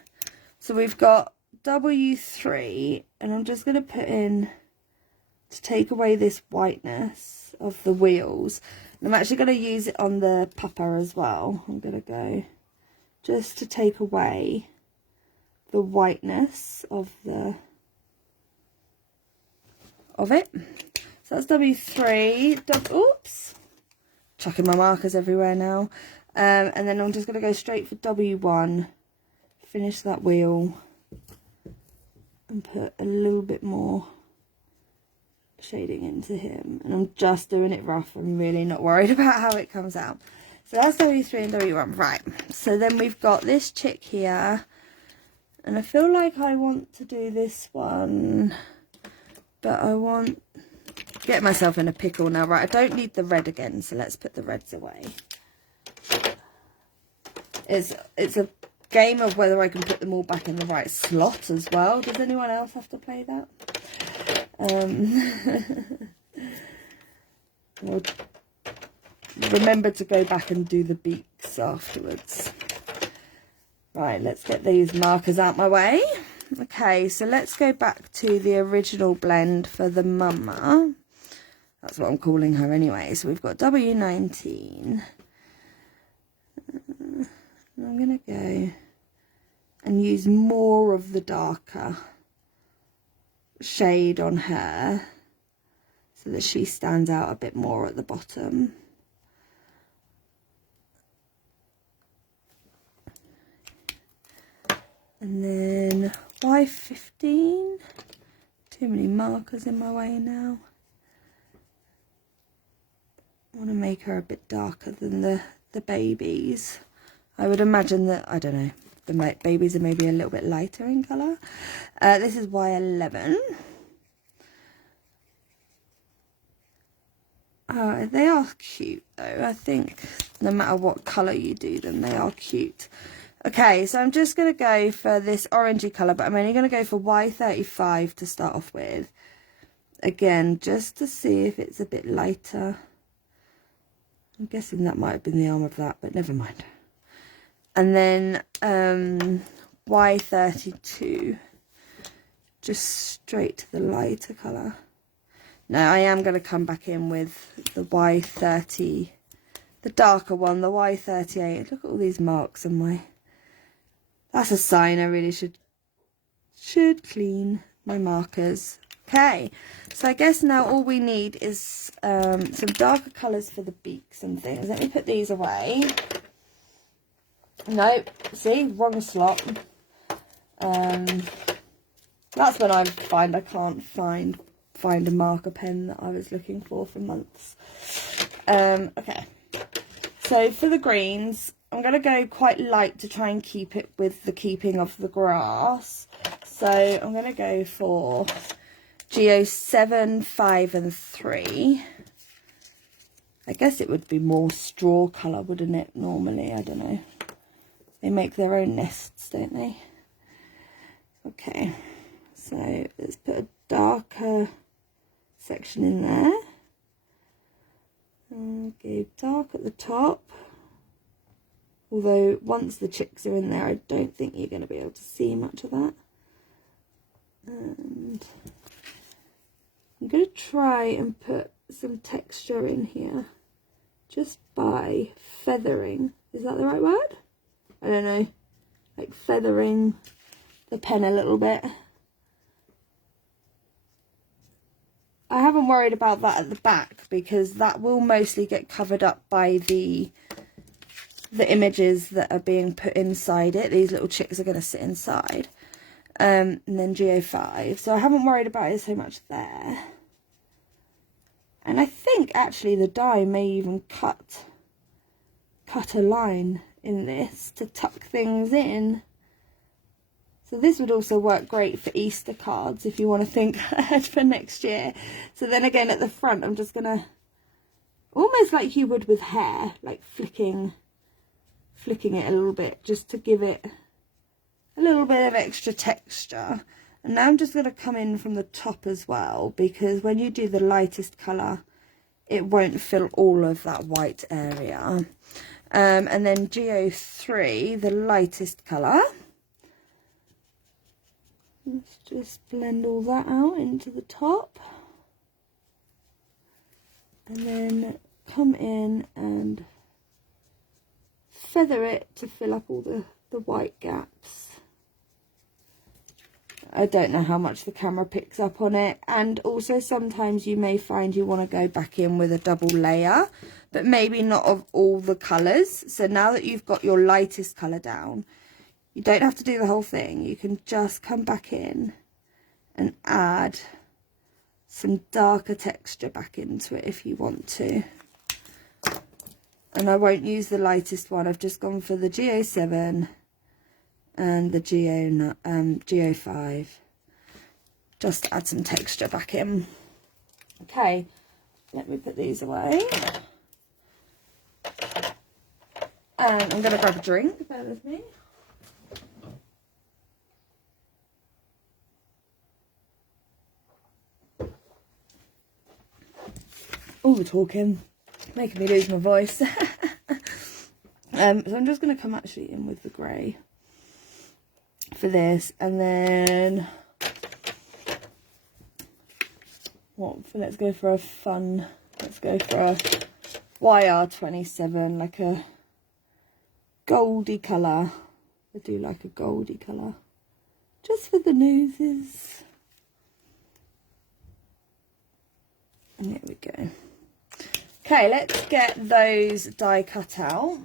So we've got W3, and I'm just going to put in, to take away this whiteness of the wheels. And I'm actually going to use it on the pupper as well. I'm going to go just to take away the whiteness of it. So that's W3. Oops, chucking my markers everywhere now. And then I'm just going to go straight for W1, finish that wheel, and put a little bit more shading into him. And I'm just doing it rough. I'm really not worried about how it comes out. So that's W3 and W1. Right, so then we've got this chick here, and I feel like I want to do this one, but I want to get myself in a pickle now. Right, I don't need the red again, so let's put the reds away. It's a game of whether I can put them all back in the right slot as well. Does anyone else have to play that? Well, remember to go back and do the beaks afterwards. Right, let's get these markers out my way. Okay, so let's go back to the original blend for the mama. That's what I'm calling her anyway. So we've got W19. I'm going to go and use more of the darker shade on her so that she stands out a bit more at the bottom. And then Y15. Too many markers in my way now. I want to make her a bit darker than the babies. I would imagine that, I don't know, the babies are maybe a little bit lighter in colour. This is Y11. They are cute though. I think no matter what colour you do them, they are cute. Okay, so I'm just going to go for this orangey colour, but I'm only going to go for Y35 to start off with. Again, just to see if it's a bit lighter. I'm guessing that might have been the arm of that, but never mind. And then Y32, just straight to the lighter colour. Now I am going to come back in with the Y30, the darker one, the Y38. Look at all these marks on my... That's a sign I really should clean my markers. Okay, so I guess now all we need is some darker colours for the beaks and things. Let me put these away. Nope, see, wrong slot. That's when I find I can't find a marker pen that I was looking for months. Okay, so for the greens, I'm going to go quite light to try and keep it with the keeping of the grass. So I'm going to go for Geo7, 5 and 3. I guess it would be more straw colour, wouldn't it, normally? I don't know. They make their own nests, don't they? Okay, so let's put a darker section in there. And go dark at the top. Although once the chicks are in there, I don't think you're going to be able to see much of that. And I'm going to try and put some texture in here just by feathering. Is that the right word? I don't know. Like feathering the pen a little bit. I haven't worried about that at the back because that will mostly get covered up by the the images that are being put inside it. These little chicks are going to sit inside. And then GO5. So I haven't worried about it so much there. And I think actually the die may even cut a line in this to tuck things in. So this would also work great for Easter cards if you want to think ahead for next year. So then again at the front, I'm just going to, almost like you would with hair, like flicking it a little bit just to give it a little bit of extra texture. And now I'm just going to come in from the top as well, because when you do the lightest colour, it won't fill all of that white area. And then GO3, the lightest colour. Let's just blend all that out into the top. And then come in and feather it to fill up all the white gaps. I don't know how much the camera picks up on it, and also sometimes you may find you want to go back in with a double layer, but maybe not of all the colours. So now that you've got your lightest colour down, you don't have to do the whole thing. You can just come back in and add some darker texture back into it if you want to. And I won't use the lightest one. I've just gone for the GO7 and the GO5, just to add some texture back in. Okay, let me put these away. And I'm going to grab a drink, bear with me. All the talking, making me lose my voice. So I'm just going to come actually in with the grey for this, and then let's go for a YR27, like a goldy colour. I do like a goldy colour just for the noses. And there we go. Okay, let's get those die cut out.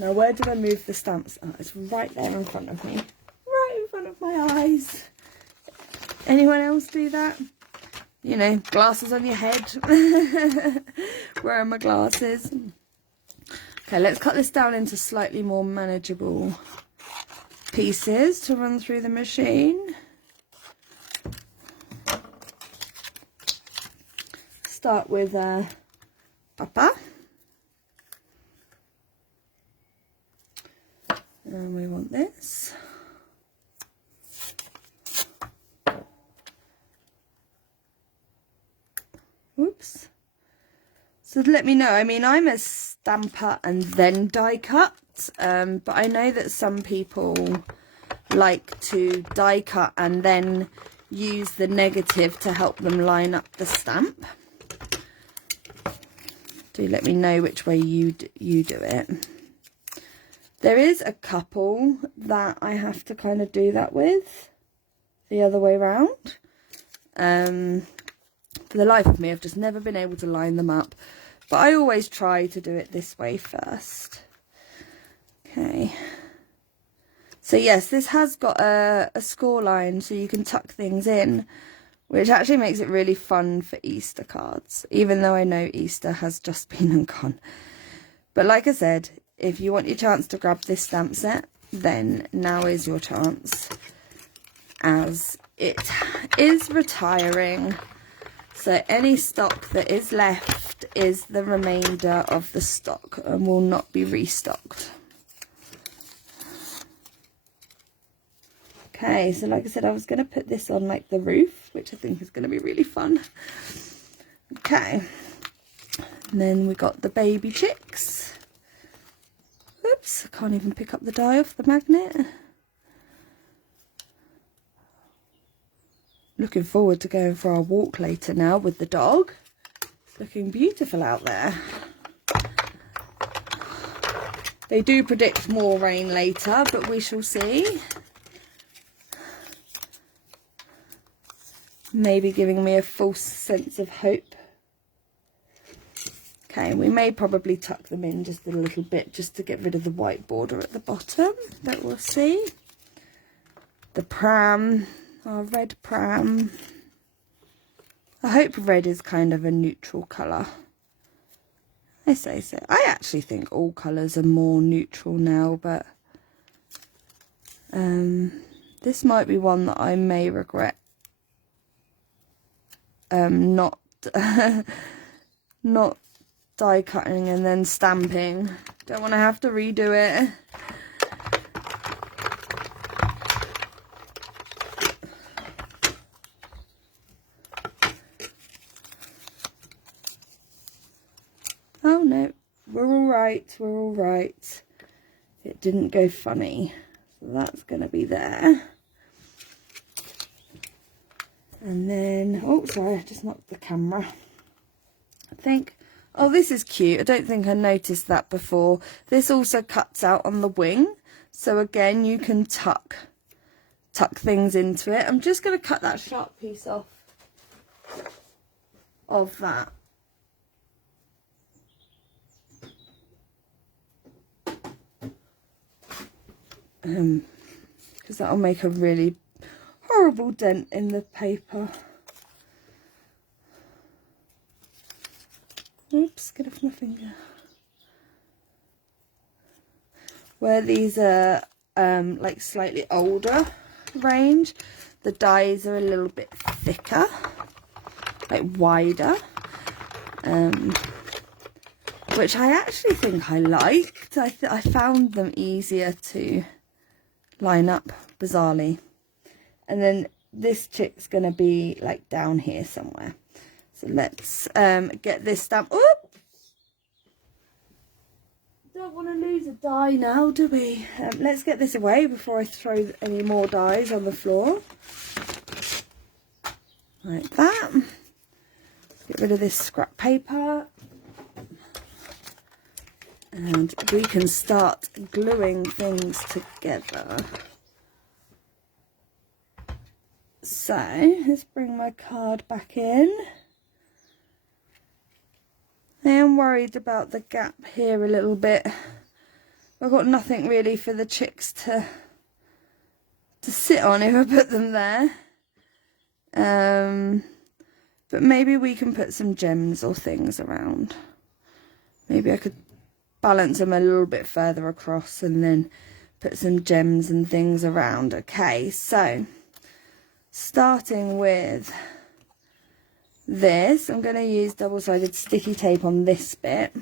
Now, where did I move the stamps? Oh, it's right there in front of me. Right in front of my eyes. Anyone else do that? You know, glasses on your head. Where are my glasses? Okay, let's cut this down into slightly more manageable pieces to run through the machine. Start with Papa. And we want this. Whoops. So let me know. I mean, I'm a stamper and then die cut, but I know that some people like to die cut and then use the negative to help them line up the stamp. Do let me know which way you do it. There is a couple that I have to kind of do that with the other way around. For the life of me, I've just never been able to line them up. But I always try to do it this way first. Okay. So yes, this has got a score line so you can tuck things in, which actually makes it really fun for Easter cards, even though I know Easter has just been and gone. But like I said, if you want your chance to grab this stamp set, then now is your chance, as it is retiring. So any stock that is left is the remainder of the stock and will not be restocked. Okay, so like I said, I was going to put this on like the roof, which I think is going to be really fun. Okay, and then we got the baby chicks. Oops, I can't even pick up the die off the magnet. Looking forward to going for our walk later now with the dog. It's looking beautiful out there. They do predict more rain later, but we shall see. Maybe giving me a false sense of hope. Okay, we may probably tuck them in just a little bit just to get rid of the white border at the bottom, but we'll see. The pram, our red pram. I hope red is kind of a neutral colour. I say so. I actually think all colours are more neutral now, but this might be one that I may regret not not die cutting and then stamping. Don't want to have to redo it. Oh no, we're all right, we're all right. It didn't go funny, so that's going to be there. And then, oh sorry, I just knocked the camera. I think, oh this is cute. I don't think I noticed that before. This also cuts out on the wing, so again you can tuck things into it. I'm just going to cut that sharp piece off of that. Because that'll make a really horrible dent in the paper. Oops, get off my finger. Where these are like slightly older range, the dies are a little bit thicker, like wider, which I actually think I liked. I found them easier to line up, bizarrely. And then this chick's gonna be like down here somewhere. So let's get this stamp. Oop! Don't want to lose a die now, do we? Let's get this away before I throw any more dies on the floor. Like that. Let's get rid of this scrap paper. And we can start gluing things together. So, let's bring my card back in. I am worried about the gap here a little bit. I've got nothing really for the chicks to sit on if I put them there. But maybe we can put some gems or things around. Maybe I could balance them a little bit further across and then put some gems and things around. Okay, so starting with this, I'm going to use double-sided sticky tape on this bit.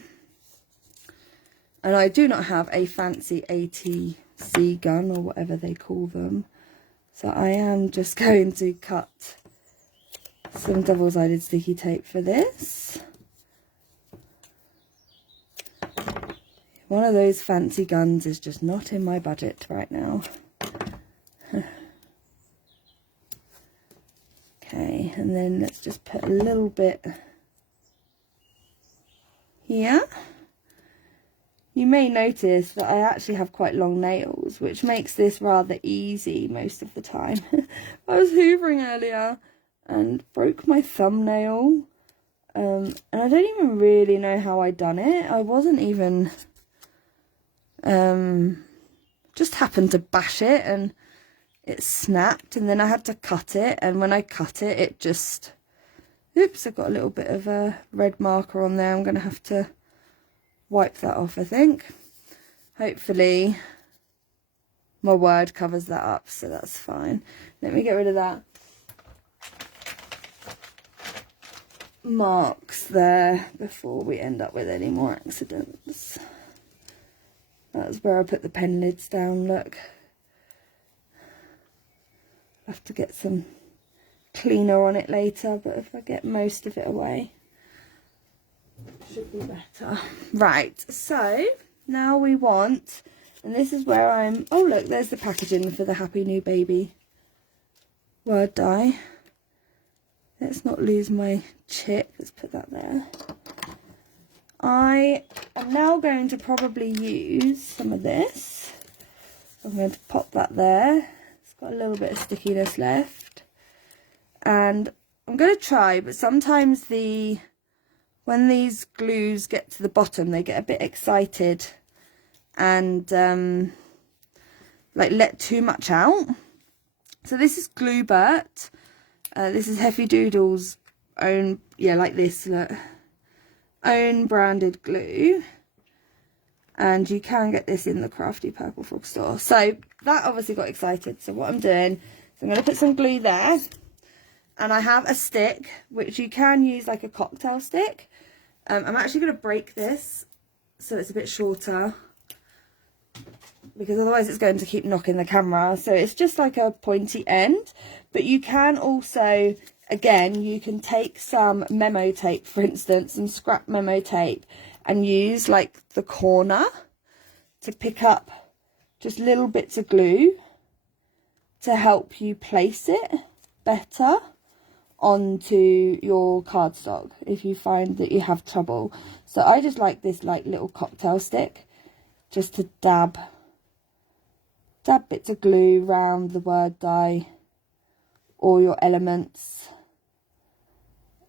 And I do not have a fancy ATC gun or whatever they call them. So I am just going to cut some double-sided sticky tape for this. One of those fancy guns is just not in my budget right now. Okay, and then let's just put a little bit here. You may notice that I actually have quite long nails, which makes this rather easy most of the time. I was hoovering earlier and broke my thumbnail. And I don't even really know how I done it. I wasn't even... just happened to bash it and it snapped, and then I had to cut it, and when I cut it, it just... Oops, I've got a little bit of a red marker on there. I'm going to have to wipe that off, I think. Hopefully my word covers that up, so that's fine. Let me get rid of that marks there before we end up with any more accidents. That's where I put the pen lids down, look. I'll have to get some cleaner on it later, but if I get most of it away, it should be better. Right, so now we want, and this is where I'm, oh look, there's the packaging for the Happy New Baby word die. Let's not lose my chick, let's put that there. I am now going to probably use some of this. I'm going to pop that there. It's got a little bit of stickiness left. And I'm going to try, but sometimes the when these glues get to the bottom, they get a bit excited and like let too much out. So this is Gluebert. This is Heffy Doodle's own, yeah, like this, look, own branded glue. And you can get this in the Crafty Purple Frog store. So that obviously got excited. So what I'm doing is I'm going to put some glue there. And I have a stick, which you can use like a cocktail stick. I'm actually going to break this so it's a bit shorter, because otherwise it's going to keep knocking the camera. So it's just like a pointy end. But you can also, again, you can take some memo tape, for instance, some scrap memo tape, and use like the corner to pick up just little bits of glue to help you place it better onto your cardstock if you find that you have trouble. So I just like this like little cocktail stick just to dab bits of glue around the word die or your elements,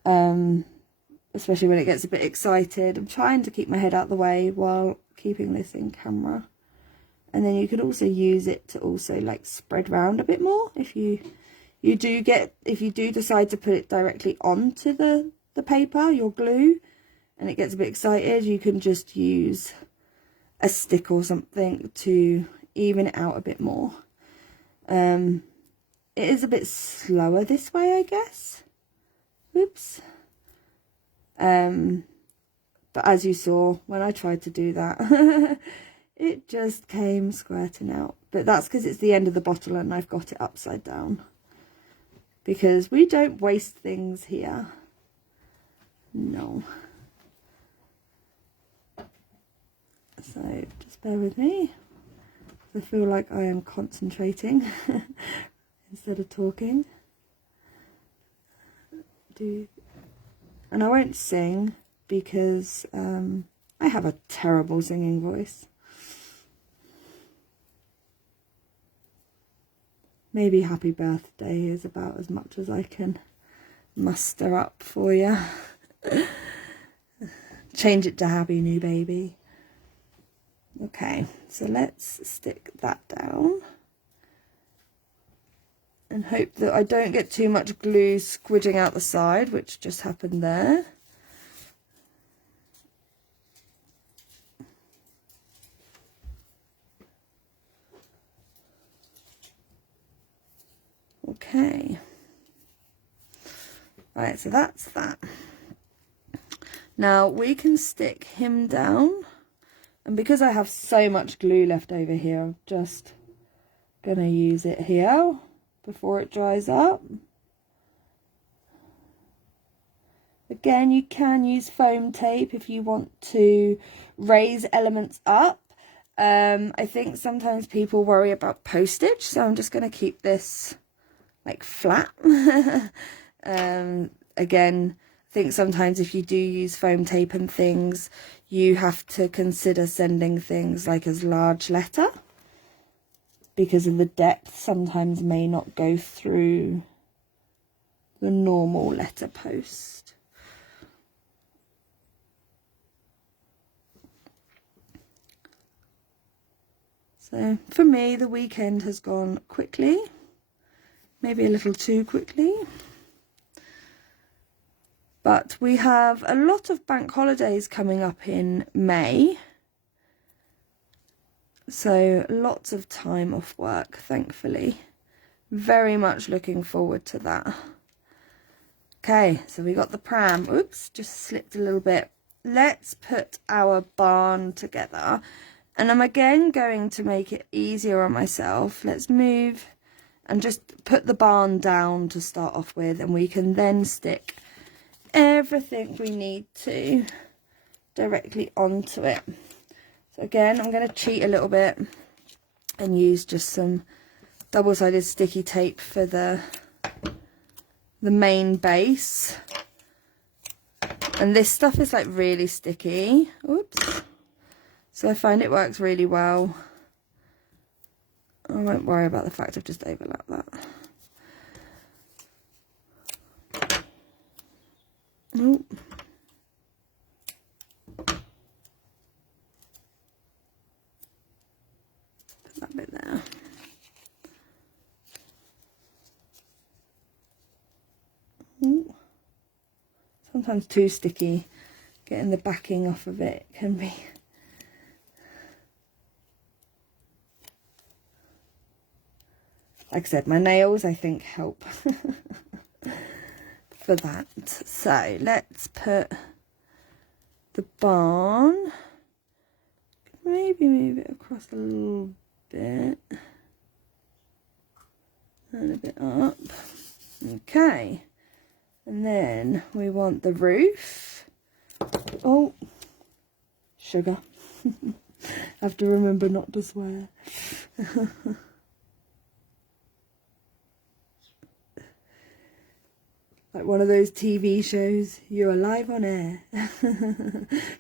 especially when it gets a bit excited. I'm trying to keep my head out the way while keeping this in camera. And then you could also use it to also like spread around a bit more if you do decide to put it directly onto the paper, your glue, and it gets a bit excited, you can just use a stick or something to even it out a bit more. It is a bit slower this way, I guess. Oops. But as you saw when I tried to do that, it just came squirting out. But that's because it's the end of the bottle and I've got it upside down, because we don't waste things here. No. So just bear with me. I feel like I am concentrating instead of talking. And I won't sing because I have a terrible singing voice. Maybe Happy Birthday is about as much as I can muster up for you. Change it to Happy New Baby. Okay, so let's stick that down and hope that I don't get too much glue squidging out the side, which just happened there. Okay, right, so that's that. Now we can stick him down, and because I have so much glue left over here, I'm just gonna use it here before it dries up. Again, you can use foam tape if you want to raise elements up. I think sometimes people worry about postage, so I'm just going to keep this like flat. Again, I think sometimes if you do use foam tape and things, you have to consider sending things like as large letter, because of the depth sometimes may not go through the normal letter post. So for me, the weekend has gone quickly, maybe a little too quickly. But we have a lot of bank holidays coming up in May. So lots of time off work, thankfully. Very much looking forward to that. Okay, so we got the pram. Oops, just slipped a little bit. Let's put our barn together. And I'm again going to make it easier on myself. Let's move and just put the barn down to start off with, and we can then stick everything we need to directly onto it. So again, I'm going to cheat a little bit and use just some double-sided sticky tape for the main base. And this stuff is like really sticky. Oops. So I find it works really well. I won't worry about the fact I've just overlapped that. Nope. Ooh. Sometimes too sticky. Getting the backing off of it can be. Like I said, my nails, I think, help for that. So let's put the barn. Maybe move it across a little bit. And a bit up. Okay. And then we want the roof. Oh, sugar. Have to remember not to swear. Like one of those TV shows, you're live on air.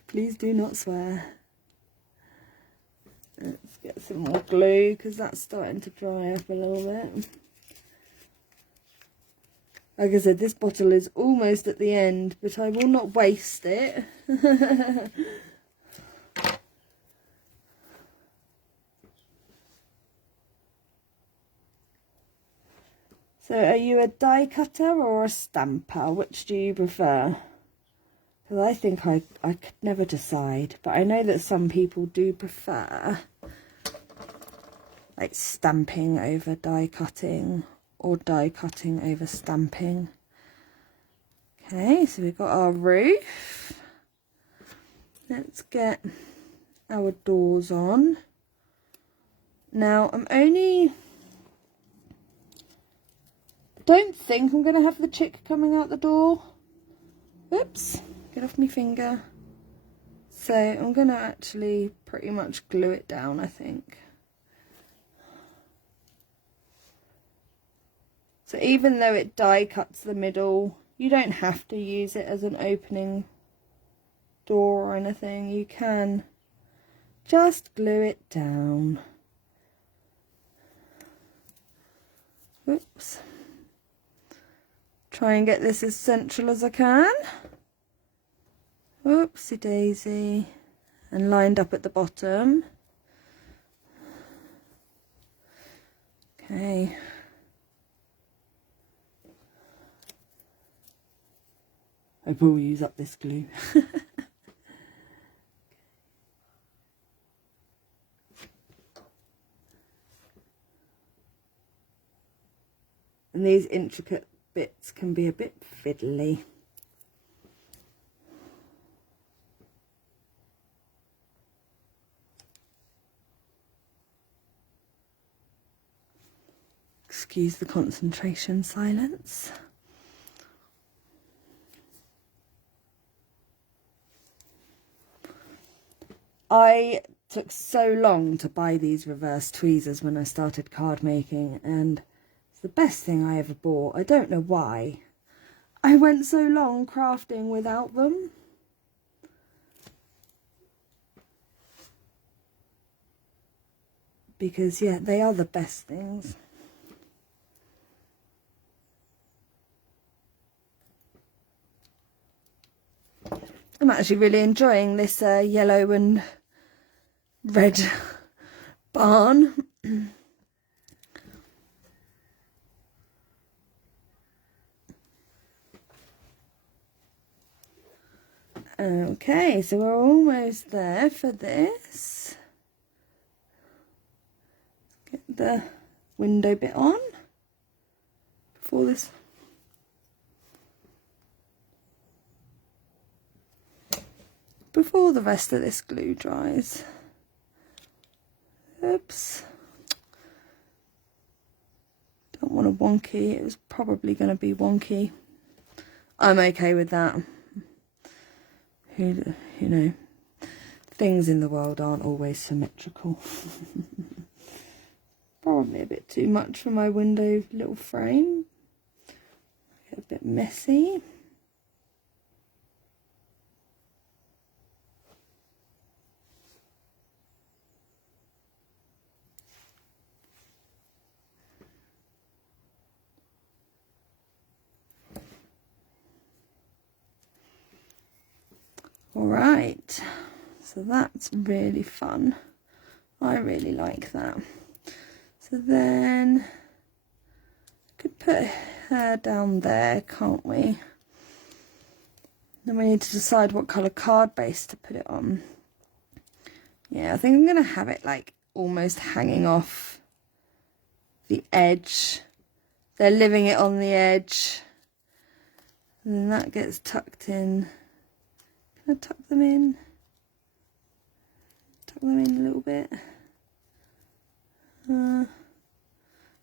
Please do not swear. Let's get some more glue because that's starting to dry up a little bit. Like I said, this bottle is almost at the end, but I will not waste it. So are you a die cutter or a stamper? Which do you prefer? Because I think I could never decide, but I know that some people do prefer like stamping over die cutting or die cutting over stamping. Okay, so we've got our roof. Let's get our doors on. Now don't think I'm going to have the chick coming out the door. Oops, get off my finger. So I'm going to actually pretty much glue it down, I think. So even though it die cuts the middle, you don't have to use it as an opening door or anything. You can just glue it down. Whoops. Try and get this as central as I can. Whoopsie daisy. And lined up at the bottom. Okay. I will use up this glue. And these intricate bits can be a bit fiddly. Excuse the concentration silence. I took so long to buy these reverse tweezers when I started card making, and it's the best thing I ever bought. I don't know why. I went so long crafting without them. Because, yeah, they are the best things. I'm actually really enjoying this yellow and red barn. Okay, so we're almost there for this. Get the window bit on before this. Before the rest of this glue dries. Oops. Don't want a wonky. It was probably going to be wonky. I'm okay with that. You know, things in the world aren't always symmetrical. Probably a bit too much for my window little frame. Get a bit messy. Alright, so that's really fun. I really like that. So then I could put hair down there, can't we? Then we need to decide what colour card base to put it on. Yeah, I think I'm going to have it like almost hanging off the edge. They're living it on the edge. And then that gets tucked in. Can I tuck them in? Tuck them in a little bit.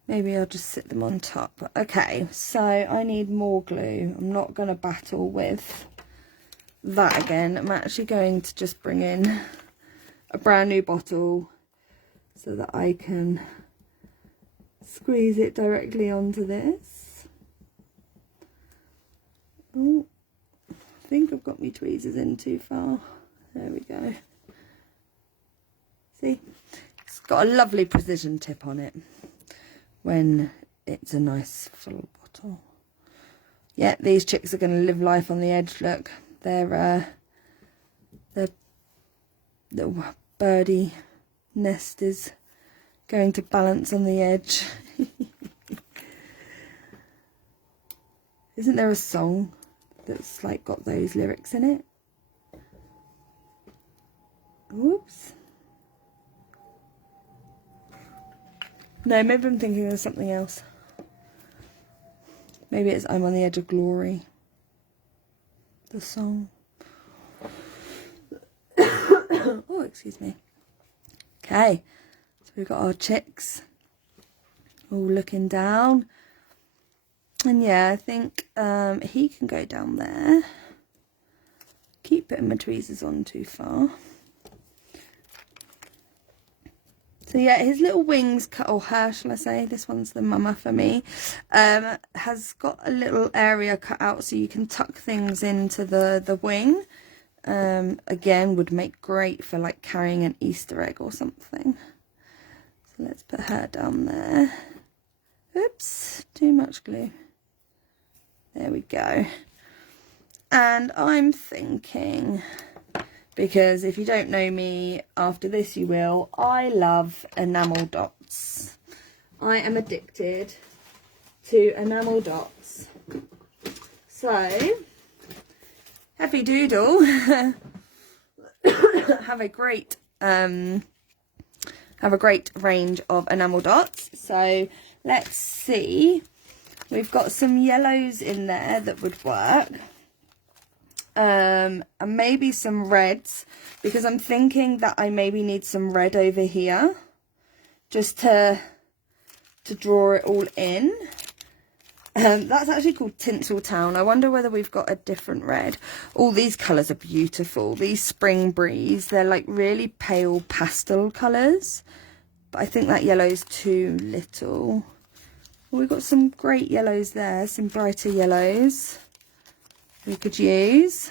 Maybe I'll just sit them on top. Okay, so I need more glue. I'm not going to battle with that again. I'm actually going to just bring in a brand new bottle so that I can squeeze it directly onto this. Oh, I think I've got my tweezers in too far. There we go. See, it's got a lovely precision tip on it when it's a nice full bottle. Yeah, these chicks are going to live life on the edge. Look, their little birdie nest is going to balance on the edge. Isn't there a song that's like got those lyrics in it? Whoops. No, maybe I'm thinking of something else. Maybe it's I'm on the Edge of Glory, the song. Oh, excuse me. Okay, so we've got our chicks all looking down. And yeah, I think he can go down there. Keep putting my tweezers on too far. So yeah, his little wings cut, or her, shall I say, this one's the mama for me, has got a little area cut out so you can tuck things into the wing. Again, would make great for like carrying an Easter egg or something. So let's put her down there. Oops, too much glue. There we go. And I'm thinking, because if you don't know me, after this you will, I love enamel dots. I am addicted to enamel dots. So, Happy Doodle have a great range of enamel dots. So let's see. We've got some yellows in there that would work. And maybe some reds, because I'm thinking that I maybe need some red over here just to draw it all in. That's actually called Tinseltown. I wonder whether we've got a different red. All these colours are beautiful. These Spring Breeze, they're like really pale pastel colours, but I think that yellow's too little. Well, we've got some great yellows there, some brighter yellows we could use.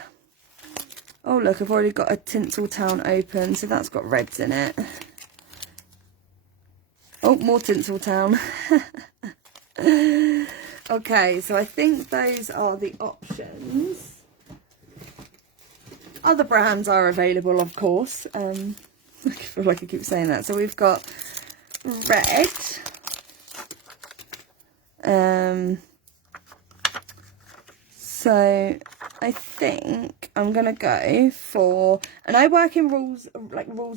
Oh look, I've already got a Tinseltown open, so that's got reds in it. Oh, more Tinseltown. Okay, so I think those are the options. Other brands are available, of course. I feel like I keep saying that. So we've got red. So I think I'm going to go for, and I work in rules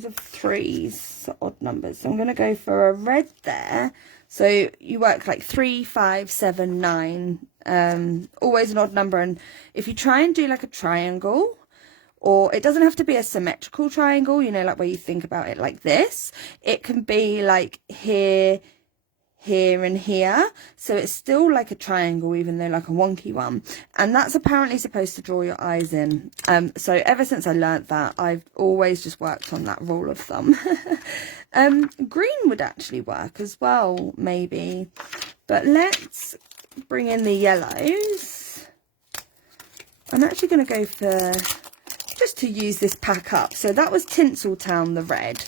of threes, so odd numbers. So I'm going to go for a red there. So you work like 3, 5, 7, 9, always an odd number. And if you try and do like a triangle, or it doesn't have to be a symmetrical triangle, you know, like where you think about it like this, it can be like here, here and here, so it's still like a triangle even though like a wonky one, and that's apparently supposed to draw your eyes in. So ever since I learnt that, I've always just worked on that rule of thumb. Green would actually work as well, maybe, but let's bring in the yellows. I'm actually going to go for, just to use this pack up, so that was Tinseltown, the red,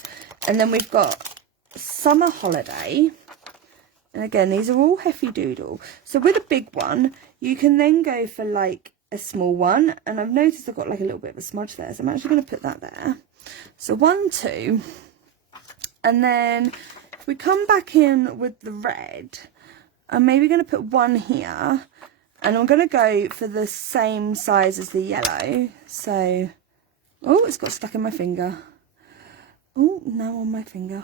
and then we've got Summer Holiday. And again, these are all Heffy Doodle. So with a big one, you can then go for like a small one. And I've noticed I've got like a little bit of a smudge there. So I'm actually going to put that there. So 1, 2. And then if we come back in with the red, I'm maybe going to put one here, and I'm going to go for the same size as the yellow. So, oh, it's got stuck in my finger. Oh, now on my finger.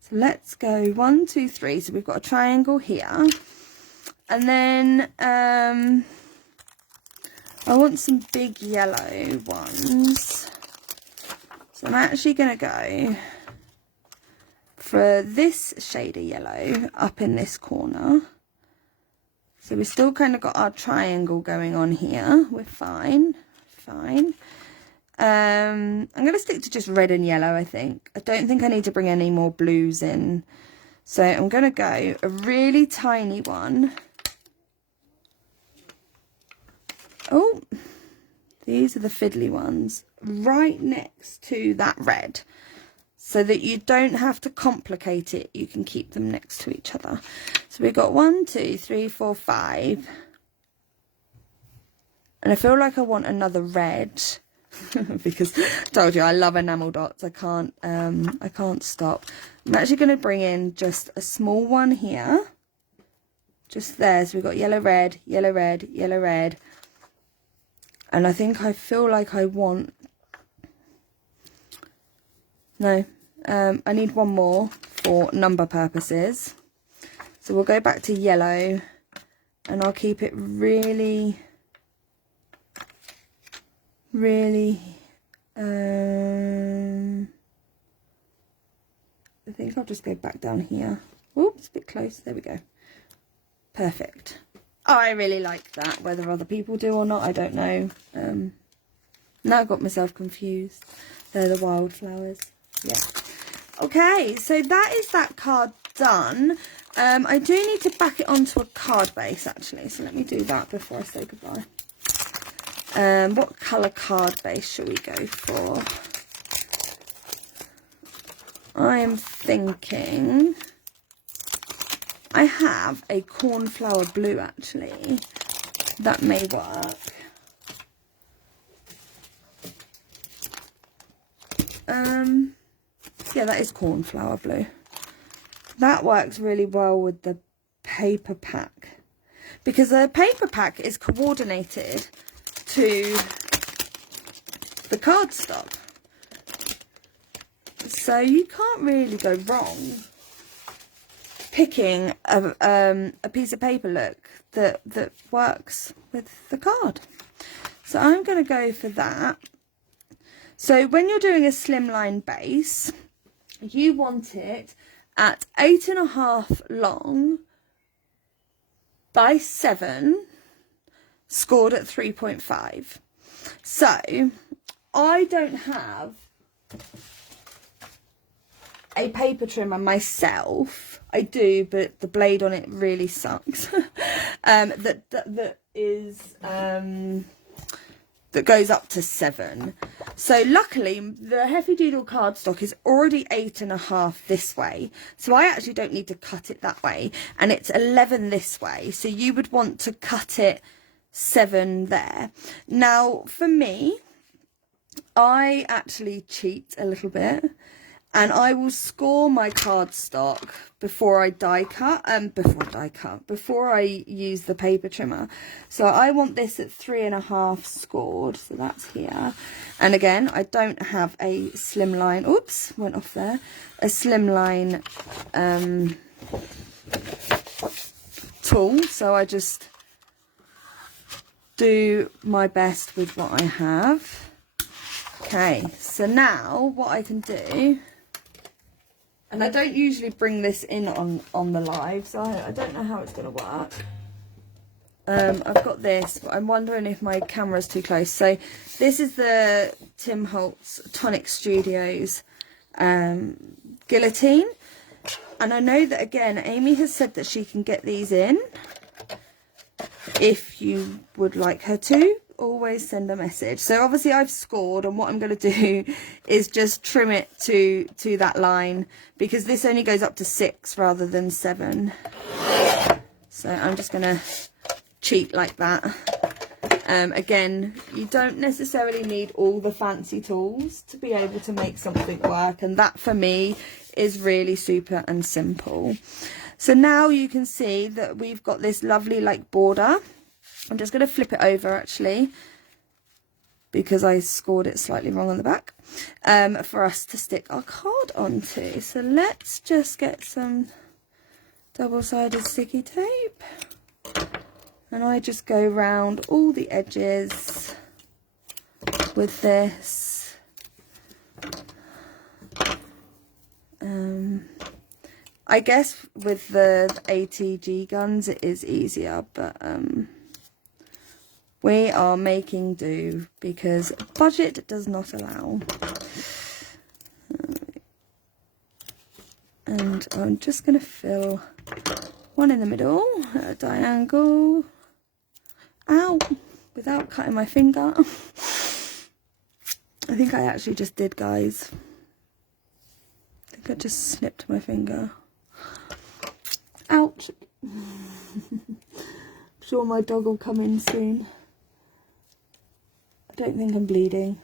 So let's go 1, 2, 3. So we've got a triangle here. And then I want some big yellow ones. So I'm actually going to go for this shade of yellow up in this corner. So we've still kind of got our triangle going on here. We're fine. I'm going to stick to just red and yellow, I think. I don't think I need to bring any more blues in. So I'm going to go a really tiny one. Oh, these are the fiddly ones. Right next to that red. So that you don't have to complicate it. You can keep them next to each other. So we've got 1, 2, 3, 4, 5. And I feel like I want another red. Because I told you I love enamel dots. I can't stop. I'm actually going to bring in just a small one here, just there. So we've got yellow, red, yellow, red, yellow, red, and I think I feel like I want, no, I need one more for number purposes. So we'll go back to yellow, and I'll keep it really I think I'll just go back down here. Oops, a bit close. There we go. Perfect. Oh, I really like that. Whether other people do or not, I don't know. Now I got myself confused. They're the wildflowers. Yeah. Okay, so that is that card done. I do need to back it onto a card base actually. So let me do that before I say goodbye. What colour card base shall we go for? I am thinking I have a cornflower blue actually. That may work. Yeah, that is cornflower blue. That works really well with the paper pack, because the paper pack is coordinated to the cardstock, so you can't really go wrong picking a piece of paper, look, that works with the card. So I'm going to go for that. So when you're doing a slimline base, you want it at 8.5 long by 7, scored at 3.5. So I don't have a paper trimmer myself. I do, but the blade on it really sucks. That goes up to 7. So luckily the Heavy Doodle cardstock is already 8.5 this way, so I actually don't need to cut it that way, and it's 11 this way, so you would want to cut it 7 there. Now for me, I actually cheat a little bit, and I will score my cardstock before I before I use the paper trimmer. So I want this at 3.5 scored, so that's here. And again, I don't have a slimline, oops, went off there, a slimline tool, so I just do my best with what I have. Okay, so now what I can do, and I don't usually bring this in on the live, so I don't know how it's going to work. I've got this, but I'm wondering if my camera's too close. So this is the Tim Holtz Tonic Studios guillotine. And I know that, again, Amy has said that she can get these in. If you would like her to, always send a message. So obviously I've scored, and what I'm going to do is just trim it to that line, because this only goes up to 6 rather than 7. So I'm just going to cheat like that. Again, you don't necessarily need all the fancy tools to be able to make something work, and that for me is really super and simple. So now you can see that we've got this lovely like border. I'm just going to flip it over actually, because I scored it slightly wrong on the back, for us to stick our card onto. So let's just get some double-sided sticky tape, and I just go round all the edges with this. I guess with the ATG guns it is easier, but we are making do because budget does not allow. And I'm just going to fill one in the middle at a diagonal. Ow! Without cutting my finger. I think I actually just did, guys. I think I just snipped my finger. Ouch! I'm sure my dog will come in soon. I don't think I'm bleeding.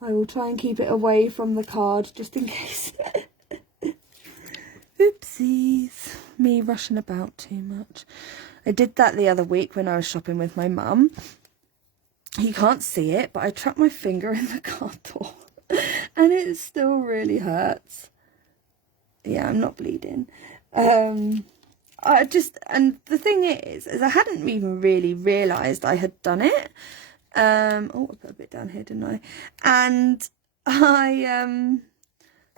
I will try and keep it away from the card just in case. Oopsies. Me rushing about too much. I did that the other week when I was shopping with my mum. You can't see it, but I trapped my finger in the car door and it still really hurts. Yeah, I'm not bleeding. And the thing is I hadn't even really realised I had done it. Oh, I put a bit down here, didn't I? And I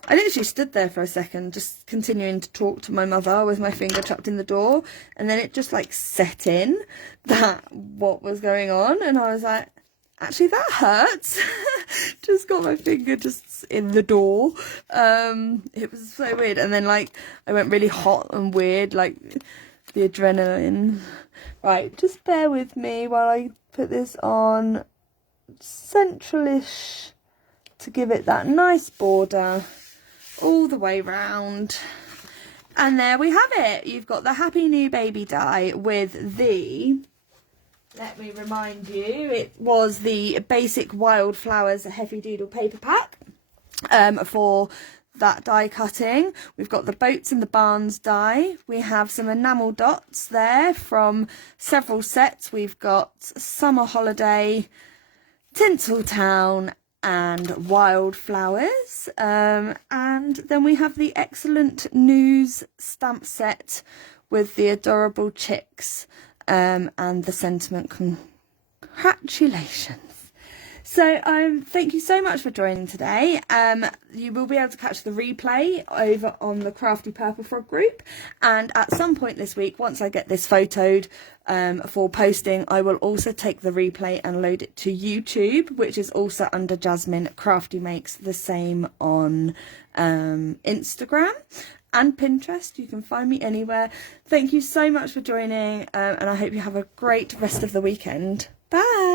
literally stood there for a second, just continuing to talk to my mother with my finger trapped in the door, and then it just like set in that what was going on, and I was like, actually that hurts. Just got my finger just in the door. It was so weird, and then like I went really hot and weird, like the adrenaline. Right, just bear with me while I put this on centralish to give it that nice border all the way round. And there we have it. You've got the Happy New Baby die with the, let me remind you, it was the basic Wildflowers Heavy Doodle paper pack for that die cutting. We've got the boats and the barns die. We have some enamel dots there from several sets. We've got Summer Holiday, Tinseltown and Wildflowers, and then we have the Eggcellent News stamp set with the adorable chicks and the sentiment congratulations. So thank you so much for joining today. You will be able to catch the replay over on the Crafty Purple Frog group, and at some point this week, once I get this photoed for posting, I will also take the replay and load it to YouTube, which is also under Jasmine Crafty Makes, the same on Instagram and Pinterest. You can find me anywhere. Thank you so much for joining, and I hope you have a great rest of the weekend. Bye.